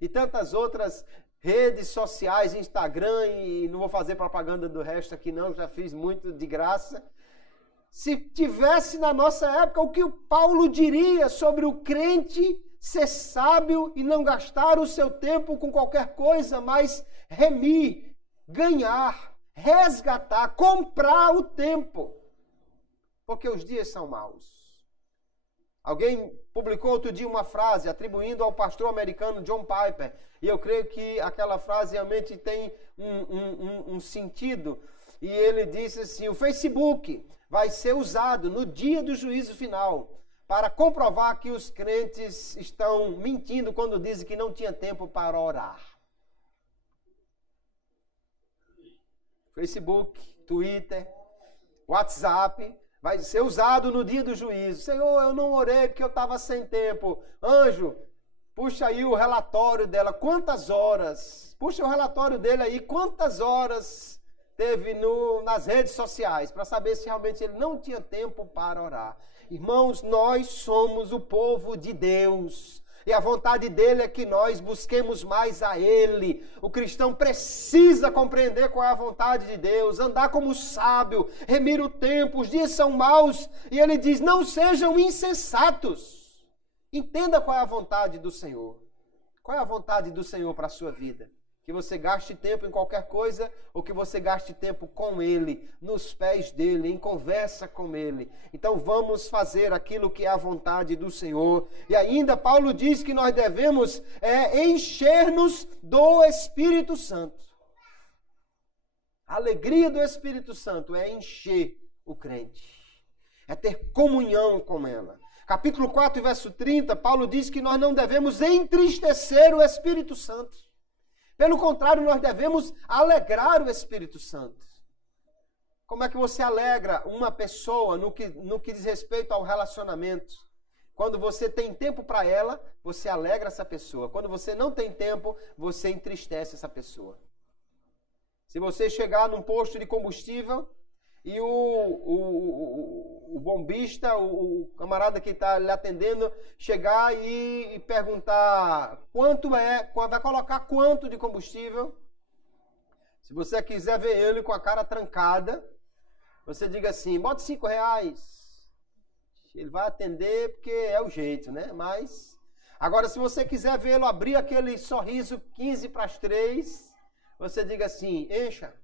e tantas outras redes sociais, Instagram, e não vou fazer propaganda do resto aqui não, já fiz muito de graça. Se tivesse na nossa época, o que o Paulo diria sobre o crente ser sábio e não gastar o seu tempo com qualquer coisa, mas remir, ganhar, resgatar, comprar o tempo. porque os dias são maus. Alguém publicou outro dia uma frase atribuindo ao pastor americano John Piper, e eu creio que aquela frase realmente tem um sentido. E ele disse assim: o Facebook vai ser usado no dia do juízo final para comprovar que os crentes estão mentindo quando dizem que não tinha tempo para orar. Facebook, Twitter, WhatsApp vai ser usado no dia do juízo. Senhor, eu não orei porque eu estava sem tempo. Anjo, puxa aí o relatório dela. Quantas horas? Puxa o relatório dele aí. Quantas horas teve nas redes sociais para saber se realmente ele não tinha tempo para orar. Irmãos, nós somos o povo de Deus. E a vontade dele é que nós busquemos mais a ele. O cristão precisa compreender qual é a vontade de Deus, andar como sábio, remir o tempo, os dias são maus. E ele diz, não sejam insensatos. Entenda qual é a vontade do Senhor. Qual é a vontade do Senhor para a sua vida? Que você gaste tempo em qualquer coisa ou que você gaste tempo com Ele, nos pés dEle, em conversa com Ele. Então vamos fazer aquilo que é a vontade do Senhor. E ainda Paulo diz que nós devemos encher-nos do Espírito Santo. A alegria do Espírito Santo é encher o crente. É ter comunhão com ela. Capítulo 4, verso 30, Paulo diz que nós não devemos entristecer o Espírito Santo. Pelo contrário, nós devemos alegrar o Espírito Santo. Como é que você alegra uma pessoa no que diz respeito ao relacionamento? Quando você tem tempo para ela, você alegra essa pessoa. Quando você não tem tempo, você entristece essa pessoa. Se você chegar num posto de combustível e o bombista, o camarada que está lhe atendendo, chegar e perguntar quanto vai colocar quanto de combustível. Se você quiser ver ele com a cara trancada, você diga assim, bota R$5. Ele vai atender porque é o jeito, né? Mas, agora se você quiser vê-lo abrir aquele sorriso 15 para as 3, você diga assim, encha.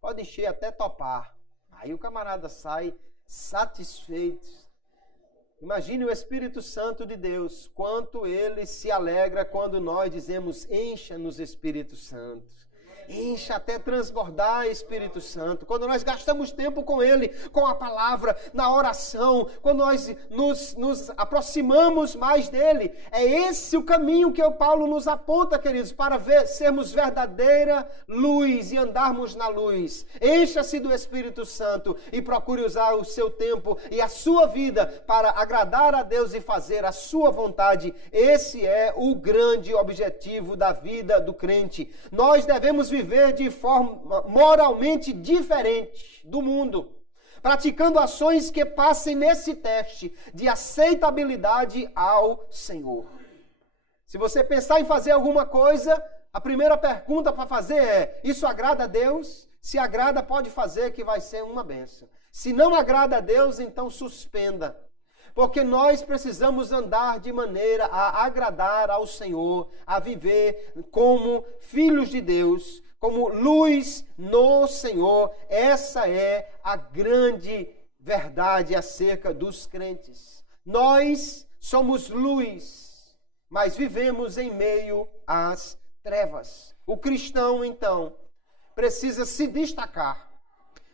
Pode encher até topar. Aí o camarada sai satisfeito. Imagine o Espírito Santo de Deus, quanto ele se alegra quando nós dizemos encha-nos Espírito Santo. Encha até transbordar Espírito Santo. Quando nós gastamos tempo com Ele, com a palavra, na oração, quando nós nos aproximamos mais dEle. É esse o caminho que o Paulo nos aponta, queridos, para sermos verdadeira luz e andarmos na luz. Encha-se do Espírito Santo e procure usar o seu tempo e a sua vida para agradar a Deus e fazer a sua vontade. Esse é o grande objetivo da vida do crente. Nós devemos viver de forma moralmente diferente do mundo, praticando ações que passem nesse teste de aceitabilidade ao Senhor. Se você pensar em fazer alguma coisa, a primeira pergunta para fazer é, isso agrada a Deus? Se agrada, pode fazer que vai ser uma bênção. Se não agrada a Deus, então suspenda. Porque nós precisamos andar de maneira a agradar ao Senhor, a viver como filhos de Deus, como luz no Senhor. Essa é a grande verdade acerca dos crentes. Nós somos luz, mas vivemos em meio às trevas. O cristão, então, precisa se destacar,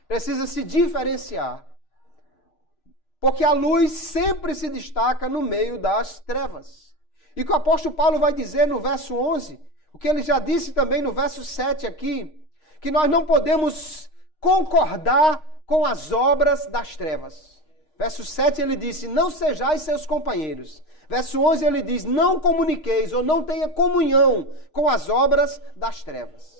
precisa se diferenciar. Porque a luz sempre se destaca no meio das trevas. E o que o apóstolo Paulo vai dizer no verso 11, o que ele já disse também no verso 7 aqui, que nós não podemos concordar com as obras das trevas. Verso 7 ele disse, não sejais seus companheiros. Verso 11 ele diz, não comuniqueis ou não tenha comunhão com as obras das trevas.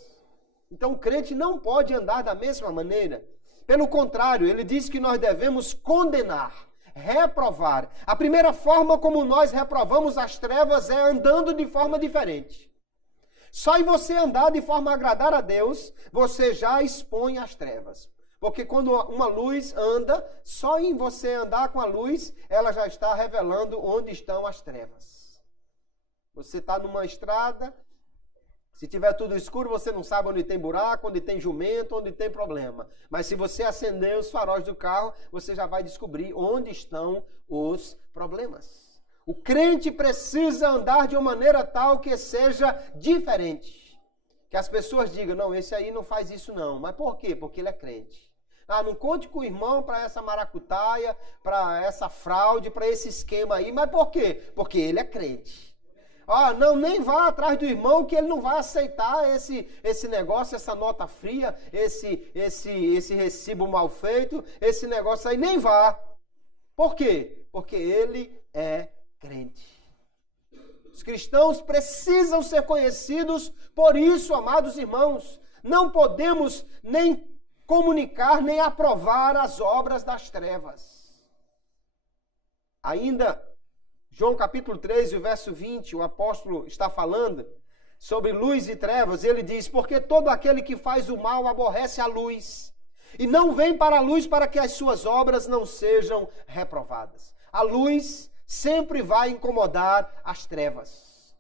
Então o crente não pode andar da mesma maneira. Pelo contrário, ele diz que nós devemos condenar, reprovar. A primeira forma como nós reprovamos as trevas é andando de forma diferente. Só em você andar de forma a agradar a Deus, você já expõe as trevas. Porque quando uma luz anda, só em você andar com a luz, ela já está revelando onde estão as trevas. Você está numa estrada, Se tiver tudo escuro, você não sabe onde tem buraco, onde tem jumento, onde tem problema. Mas se você acender os faróis do carro, você já vai descobrir onde estão os problemas. O crente precisa andar de uma maneira tal que seja diferente. Que as pessoas digam, não, esse aí não faz isso não. Mas por quê? Porque ele é crente. Ah, não conte com o irmão para essa maracutaia, para essa fraude, para esse esquema aí. Mas por quê? Porque ele é crente. Ah, não, nem vá atrás do irmão que ele não vai aceitar esse negócio, essa nota fria, esse recibo mal feito, esse negócio aí, nem vá. Por quê? Porque ele é crente. Os cristãos precisam ser conhecidos por isso, amados irmãos. Não podemos nem comunicar, nem aprovar as obras das trevas. Ainda João capítulo 3, o verso 20, o apóstolo está falando sobre luz e trevas. Ele diz, porque todo aquele que faz o mal aborrece a luz, e não vem para a luz para que as suas obras não sejam reprovadas. A luz sempre vai incomodar as trevas.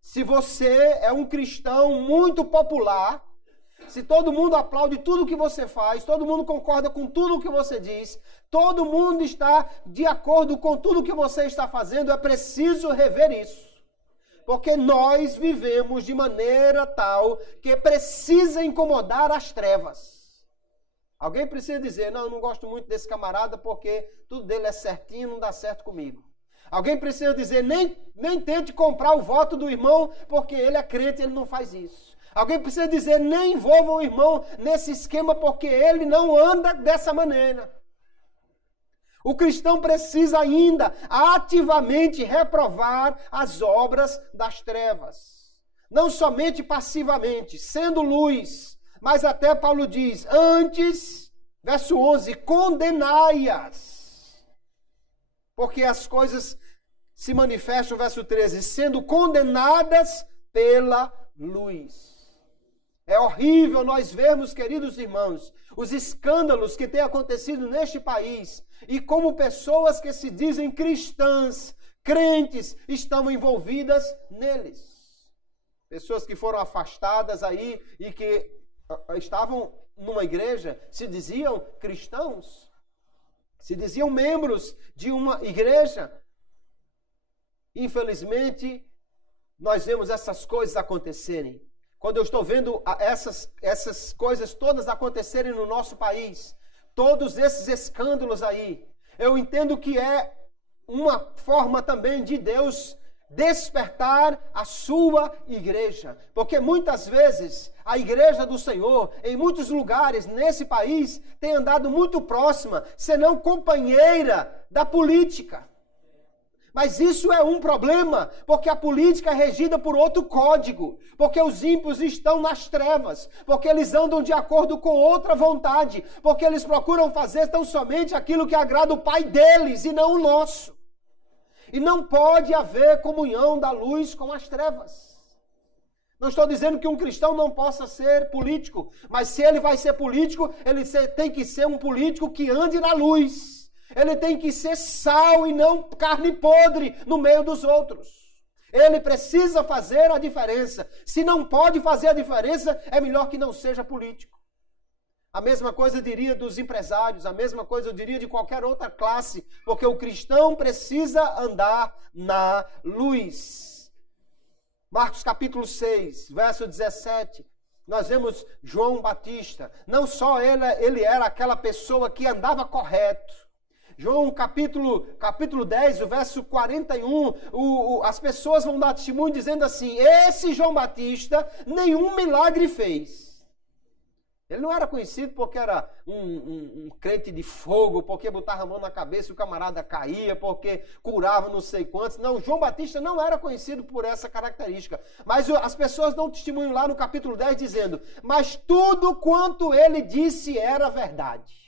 Se você é um cristão muito popular, se todo mundo aplaude tudo que você faz, todo mundo concorda com tudo que você diz, todo mundo está de acordo com tudo que você está fazendo, é preciso rever isso. Porque nós vivemos de maneira tal que precisa incomodar as trevas. Alguém precisa dizer, não, eu não gosto muito desse camarada porque tudo dele é certinho, não dá certo comigo. Alguém precisa dizer, nem tente comprar o voto do irmão porque ele é crente e ele não faz isso. Alguém precisa dizer, nem envolva o irmão nesse esquema porque ele não anda dessa maneira. O cristão precisa ainda ativamente reprovar as obras das trevas. Não somente passivamente, sendo luz, mas até Paulo diz, antes, verso 11, condenai-as. Porque as coisas se manifestam, verso 13, sendo condenadas pela luz. É horrível nós vermos, queridos irmãos, os escândalos que têm acontecido neste país e como pessoas que se dizem cristãs, crentes, estão envolvidas neles. Pessoas que foram afastadas aí e que estavam numa igreja, se diziam cristãos, se diziam membros de uma igreja. Infelizmente, nós vemos essas coisas acontecerem. Quando eu estou vendo essas coisas todas acontecerem no nosso país, todos esses escândalos aí, eu entendo que é uma forma também de Deus despertar a sua igreja. Porque muitas vezes a igreja do Senhor, em muitos lugares nesse país, tem andado muito próxima, senão companheira da política. Mas isso é um problema, porque a política é regida por outro código, porque os ímpios estão nas trevas, porque eles andam de acordo com outra vontade, porque eles procuram fazer tão somente aquilo que agrada o Pai deles e não o nosso. E não pode haver comunhão da luz com as trevas. Não estou dizendo que um cristão não possa ser político, mas se ele vai ser político, ele tem que ser um político que ande na luz. Ele tem que ser sal e não carne podre no meio dos outros. Ele precisa fazer a diferença. Se não pode fazer a diferença, é melhor que não seja político. A mesma coisa eu diria dos empresários, a mesma coisa eu diria de qualquer outra classe, porque o cristão precisa andar na luz. Marcos capítulo 6, verso 17. Nós vemos João Batista. Não só ele era aquela pessoa que andava correto. João capítulo 10, o verso 41, as pessoas vão dar testemunho dizendo assim, esse João Batista nenhum milagre fez. Ele não era conhecido porque era um crente de fogo, porque botava a mão na cabeça e o camarada caía, porque curava não sei quantos. Não, João Batista não era conhecido por essa característica. Mas as pessoas dão testemunho lá no capítulo 10 dizendo, mas tudo quanto ele disse era verdade.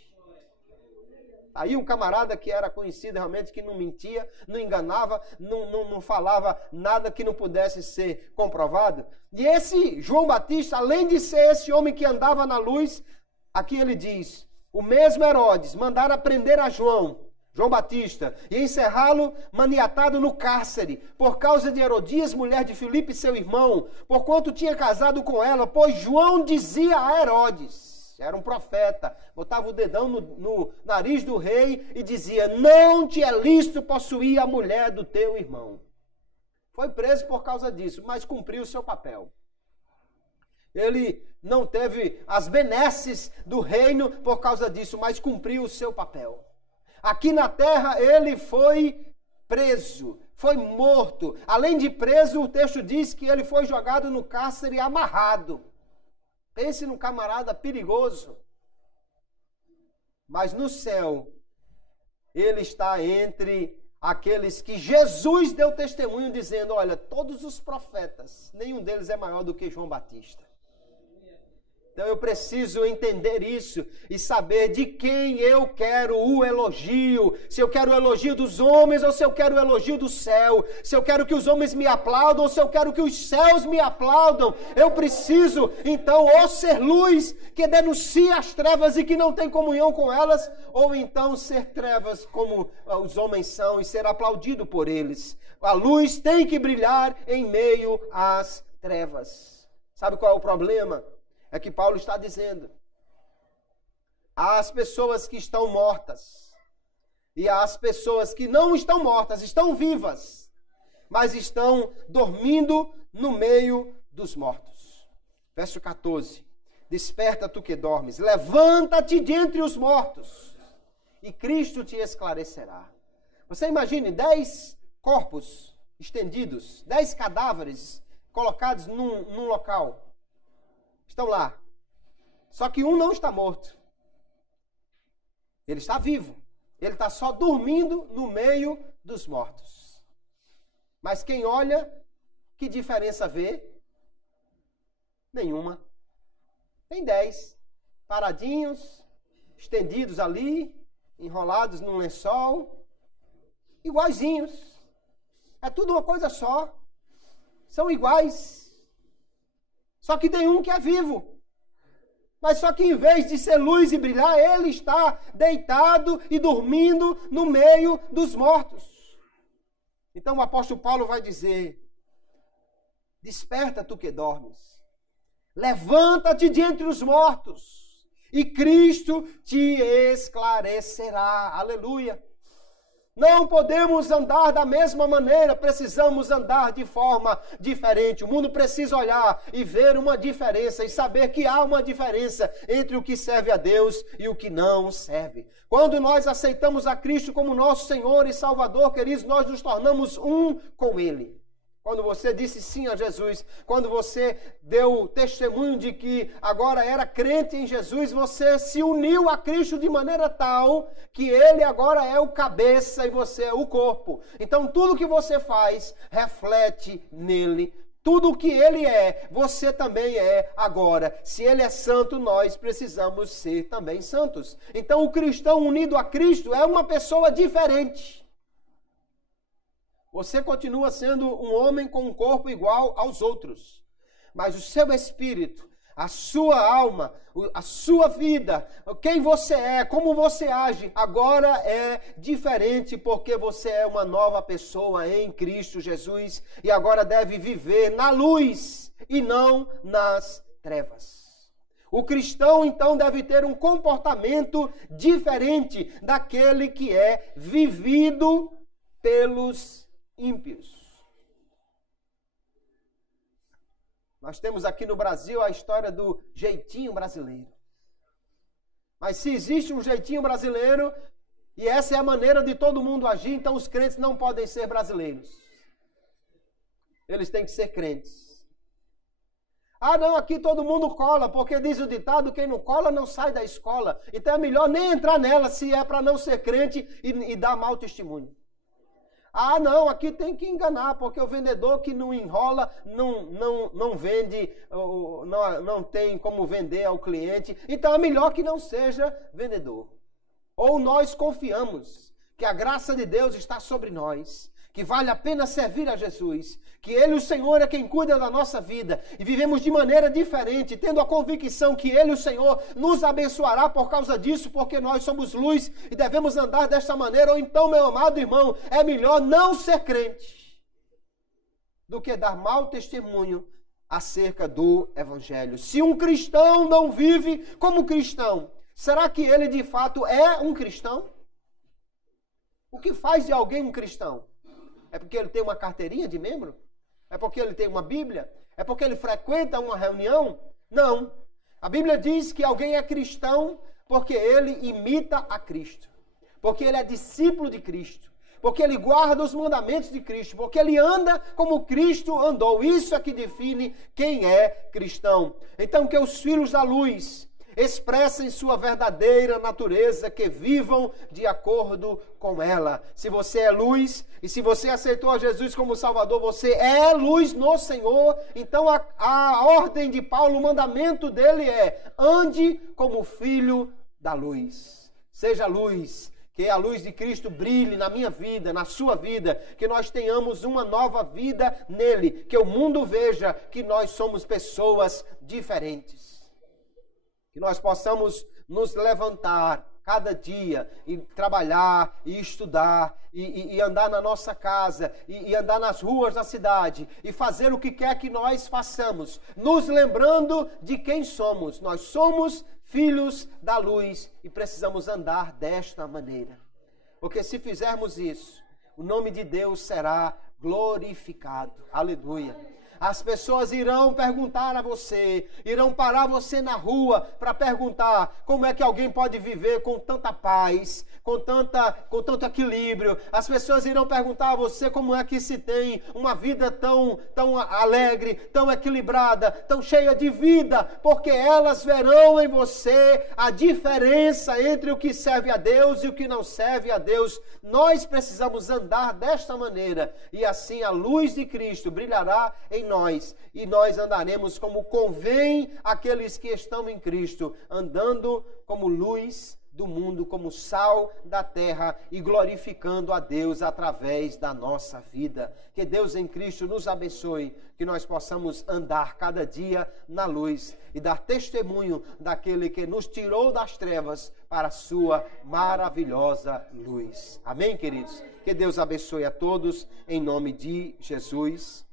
Aí um camarada que era conhecido realmente, que não mentia, não enganava, não falava nada que não pudesse ser comprovado. E esse João Batista, além de ser esse homem que andava na luz, aqui ele diz, o mesmo Herodes mandara prender a João, João Batista, e encerrá-lo maniatado no cárcere, por causa de Herodias, mulher de Filipe, seu irmão, porquanto tinha casado com ela, pois João dizia a Herodes, era um profeta, botava o dedão no nariz do rei e dizia, não te é lícito possuir a mulher do teu irmão. Foi preso por causa disso, mas cumpriu o seu papel. Ele não teve as benesses do reino por causa disso, mas cumpriu o seu papel. Aqui na terra ele foi preso, foi morto. Além de preso, o texto diz que ele foi jogado no cárcere amarrado. Pense num camarada perigoso. Mas no céu, ele está entre aqueles que Jesus deu testemunho dizendo, olha, todos os profetas, nenhum deles é maior do que João Batista. Então eu preciso entender isso e saber de quem eu quero o elogio. Se eu quero o elogio dos homens ou se eu quero o elogio do céu. Se eu quero que os homens me aplaudam ou se eu quero que os céus me aplaudam. Eu preciso, então, ou ser luz que denuncia as trevas e que não tem comunhão com elas, ou então ser trevas como os homens são e ser aplaudido por eles. A luz tem que brilhar em meio às trevas. Sabe qual é o problema? É que Paulo está dizendo, às pessoas que estão mortas e às pessoas que não estão mortas, estão vivas, mas estão dormindo no meio dos mortos. Verso 14, desperta tu que dormes, levanta-te dentre os mortos e Cristo te esclarecerá. Você imagine 10 corpos estendidos, 10 cadáveres colocados num local. Estão lá. Só que um não está morto. Ele está vivo. Ele está só dormindo no meio dos mortos. Mas quem olha, que diferença vê? Nenhuma. Tem 10 paradinhos, estendidos ali, enrolados num lençol, iguaizinhos. É tudo uma coisa só. São iguais. Só que tem um que é vivo. Mas só que em vez de ser luz e brilhar, ele está deitado e dormindo no meio dos mortos. Então o apóstolo Paulo vai dizer, desperta tu que dormes, levanta-te de entre os mortos e Cristo te esclarecerá. Aleluia. Não podemos andar da mesma maneira, precisamos andar de forma diferente. O mundo precisa olhar e ver uma diferença e saber que há uma diferença entre o que serve a Deus e o que não serve. Quando nós aceitamos a Cristo como nosso Senhor e Salvador, queridos, nós nos tornamos um com Ele. Quando você disse sim a Jesus, quando você deu testemunho de que agora era crente em Jesus, você se uniu a Cristo de maneira tal que Ele agora é o cabeça e você é o corpo. Então tudo que você faz reflete nele. Tudo o que Ele é, você também é agora. Se Ele é santo, nós precisamos ser também santos. Então o cristão unido a Cristo é uma pessoa diferente. Você continua sendo um homem com um corpo igual aos outros. Mas o seu espírito, a sua alma, a sua vida, quem você é, como você age, agora é diferente porque você é uma nova pessoa em Cristo Jesus e agora deve viver na luz e não nas trevas. O cristão, então, deve ter um comportamento diferente daquele que é vivido pelos ímpios. Nós temos aqui no Brasil a história do jeitinho brasileiro. Mas se existe um jeitinho brasileiro, e essa é a maneira de todo mundo agir, então os crentes não podem ser brasileiros. Eles têm que ser crentes. Ah, não, aqui todo mundo cola, porque diz o ditado, quem não cola não sai da escola. Então é melhor nem entrar nela se é para não ser crente e dar mau testemunho. Ah, não, aqui tem que enganar, porque o vendedor que não enrola, não vende, não tem como vender ao cliente. Então é melhor que não seja vendedor. Ou nós confiamos que a graça de Deus está sobre nós, que vale a pena servir a Jesus, que Ele, o Senhor, é quem cuida da nossa vida e vivemos de maneira diferente, tendo a convicção que Ele, o Senhor, nos abençoará por causa disso, porque nós somos luz e devemos andar desta maneira. Ou então, meu amado irmão, é melhor não ser crente do que dar mau testemunho acerca do Evangelho. Se um cristão não vive como cristão, será que ele de fato é um cristão? O que faz de alguém um cristão? É porque ele tem uma carteirinha de membro? É porque ele tem uma Bíblia? É porque ele frequenta uma reunião? Não. A Bíblia diz que alguém é cristão porque ele imita a Cristo. Porque ele é discípulo de Cristo. Porque ele guarda os mandamentos de Cristo. Porque ele anda como Cristo andou. Isso é que define quem é cristão. Então, que os filhos da luz expressem sua verdadeira natureza, que vivam de acordo com ela. Se você é luz e se você aceitou a Jesus como Salvador, você é luz no Senhor. Então a ordem de Paulo, o mandamento dele é: ande como filho da luz. Seja luz, que a luz de Cristo brilhe na minha vida, na sua vida, que nós tenhamos uma nova vida nele, que o mundo veja que nós somos pessoas diferentes. Que nós possamos nos levantar cada dia e trabalhar e estudar e andar na nossa casa e andar nas ruas da cidade e fazer o que quer que nós façamos, nos lembrando de quem somos. Nós somos filhos da luz e precisamos andar desta maneira. Porque se fizermos isso, o nome de Deus será glorificado. Aleluia. As pessoas irão perguntar a você, irão parar você na rua para perguntar como é que alguém pode viver com tanta paz, com tanto equilíbrio. As pessoas irão perguntar a você como é que se tem uma vida tão alegre, tão equilibrada, tão cheia de vida, porque elas verão em você a diferença entre o que serve a Deus e o que não serve a Deus. Nós precisamos andar desta maneira e assim a luz de Cristo brilhará em nós e nós andaremos como convém aqueles que estão em Cristo, andando como luz do mundo, como sal da terra e glorificando a Deus através da nossa vida. Que Deus em Cristo nos abençoe, que nós possamos andar cada dia na luz e dar testemunho daquele que nos tirou das trevas para a sua maravilhosa luz. Amém, queridos? Que Deus abençoe a todos em nome de Jesus.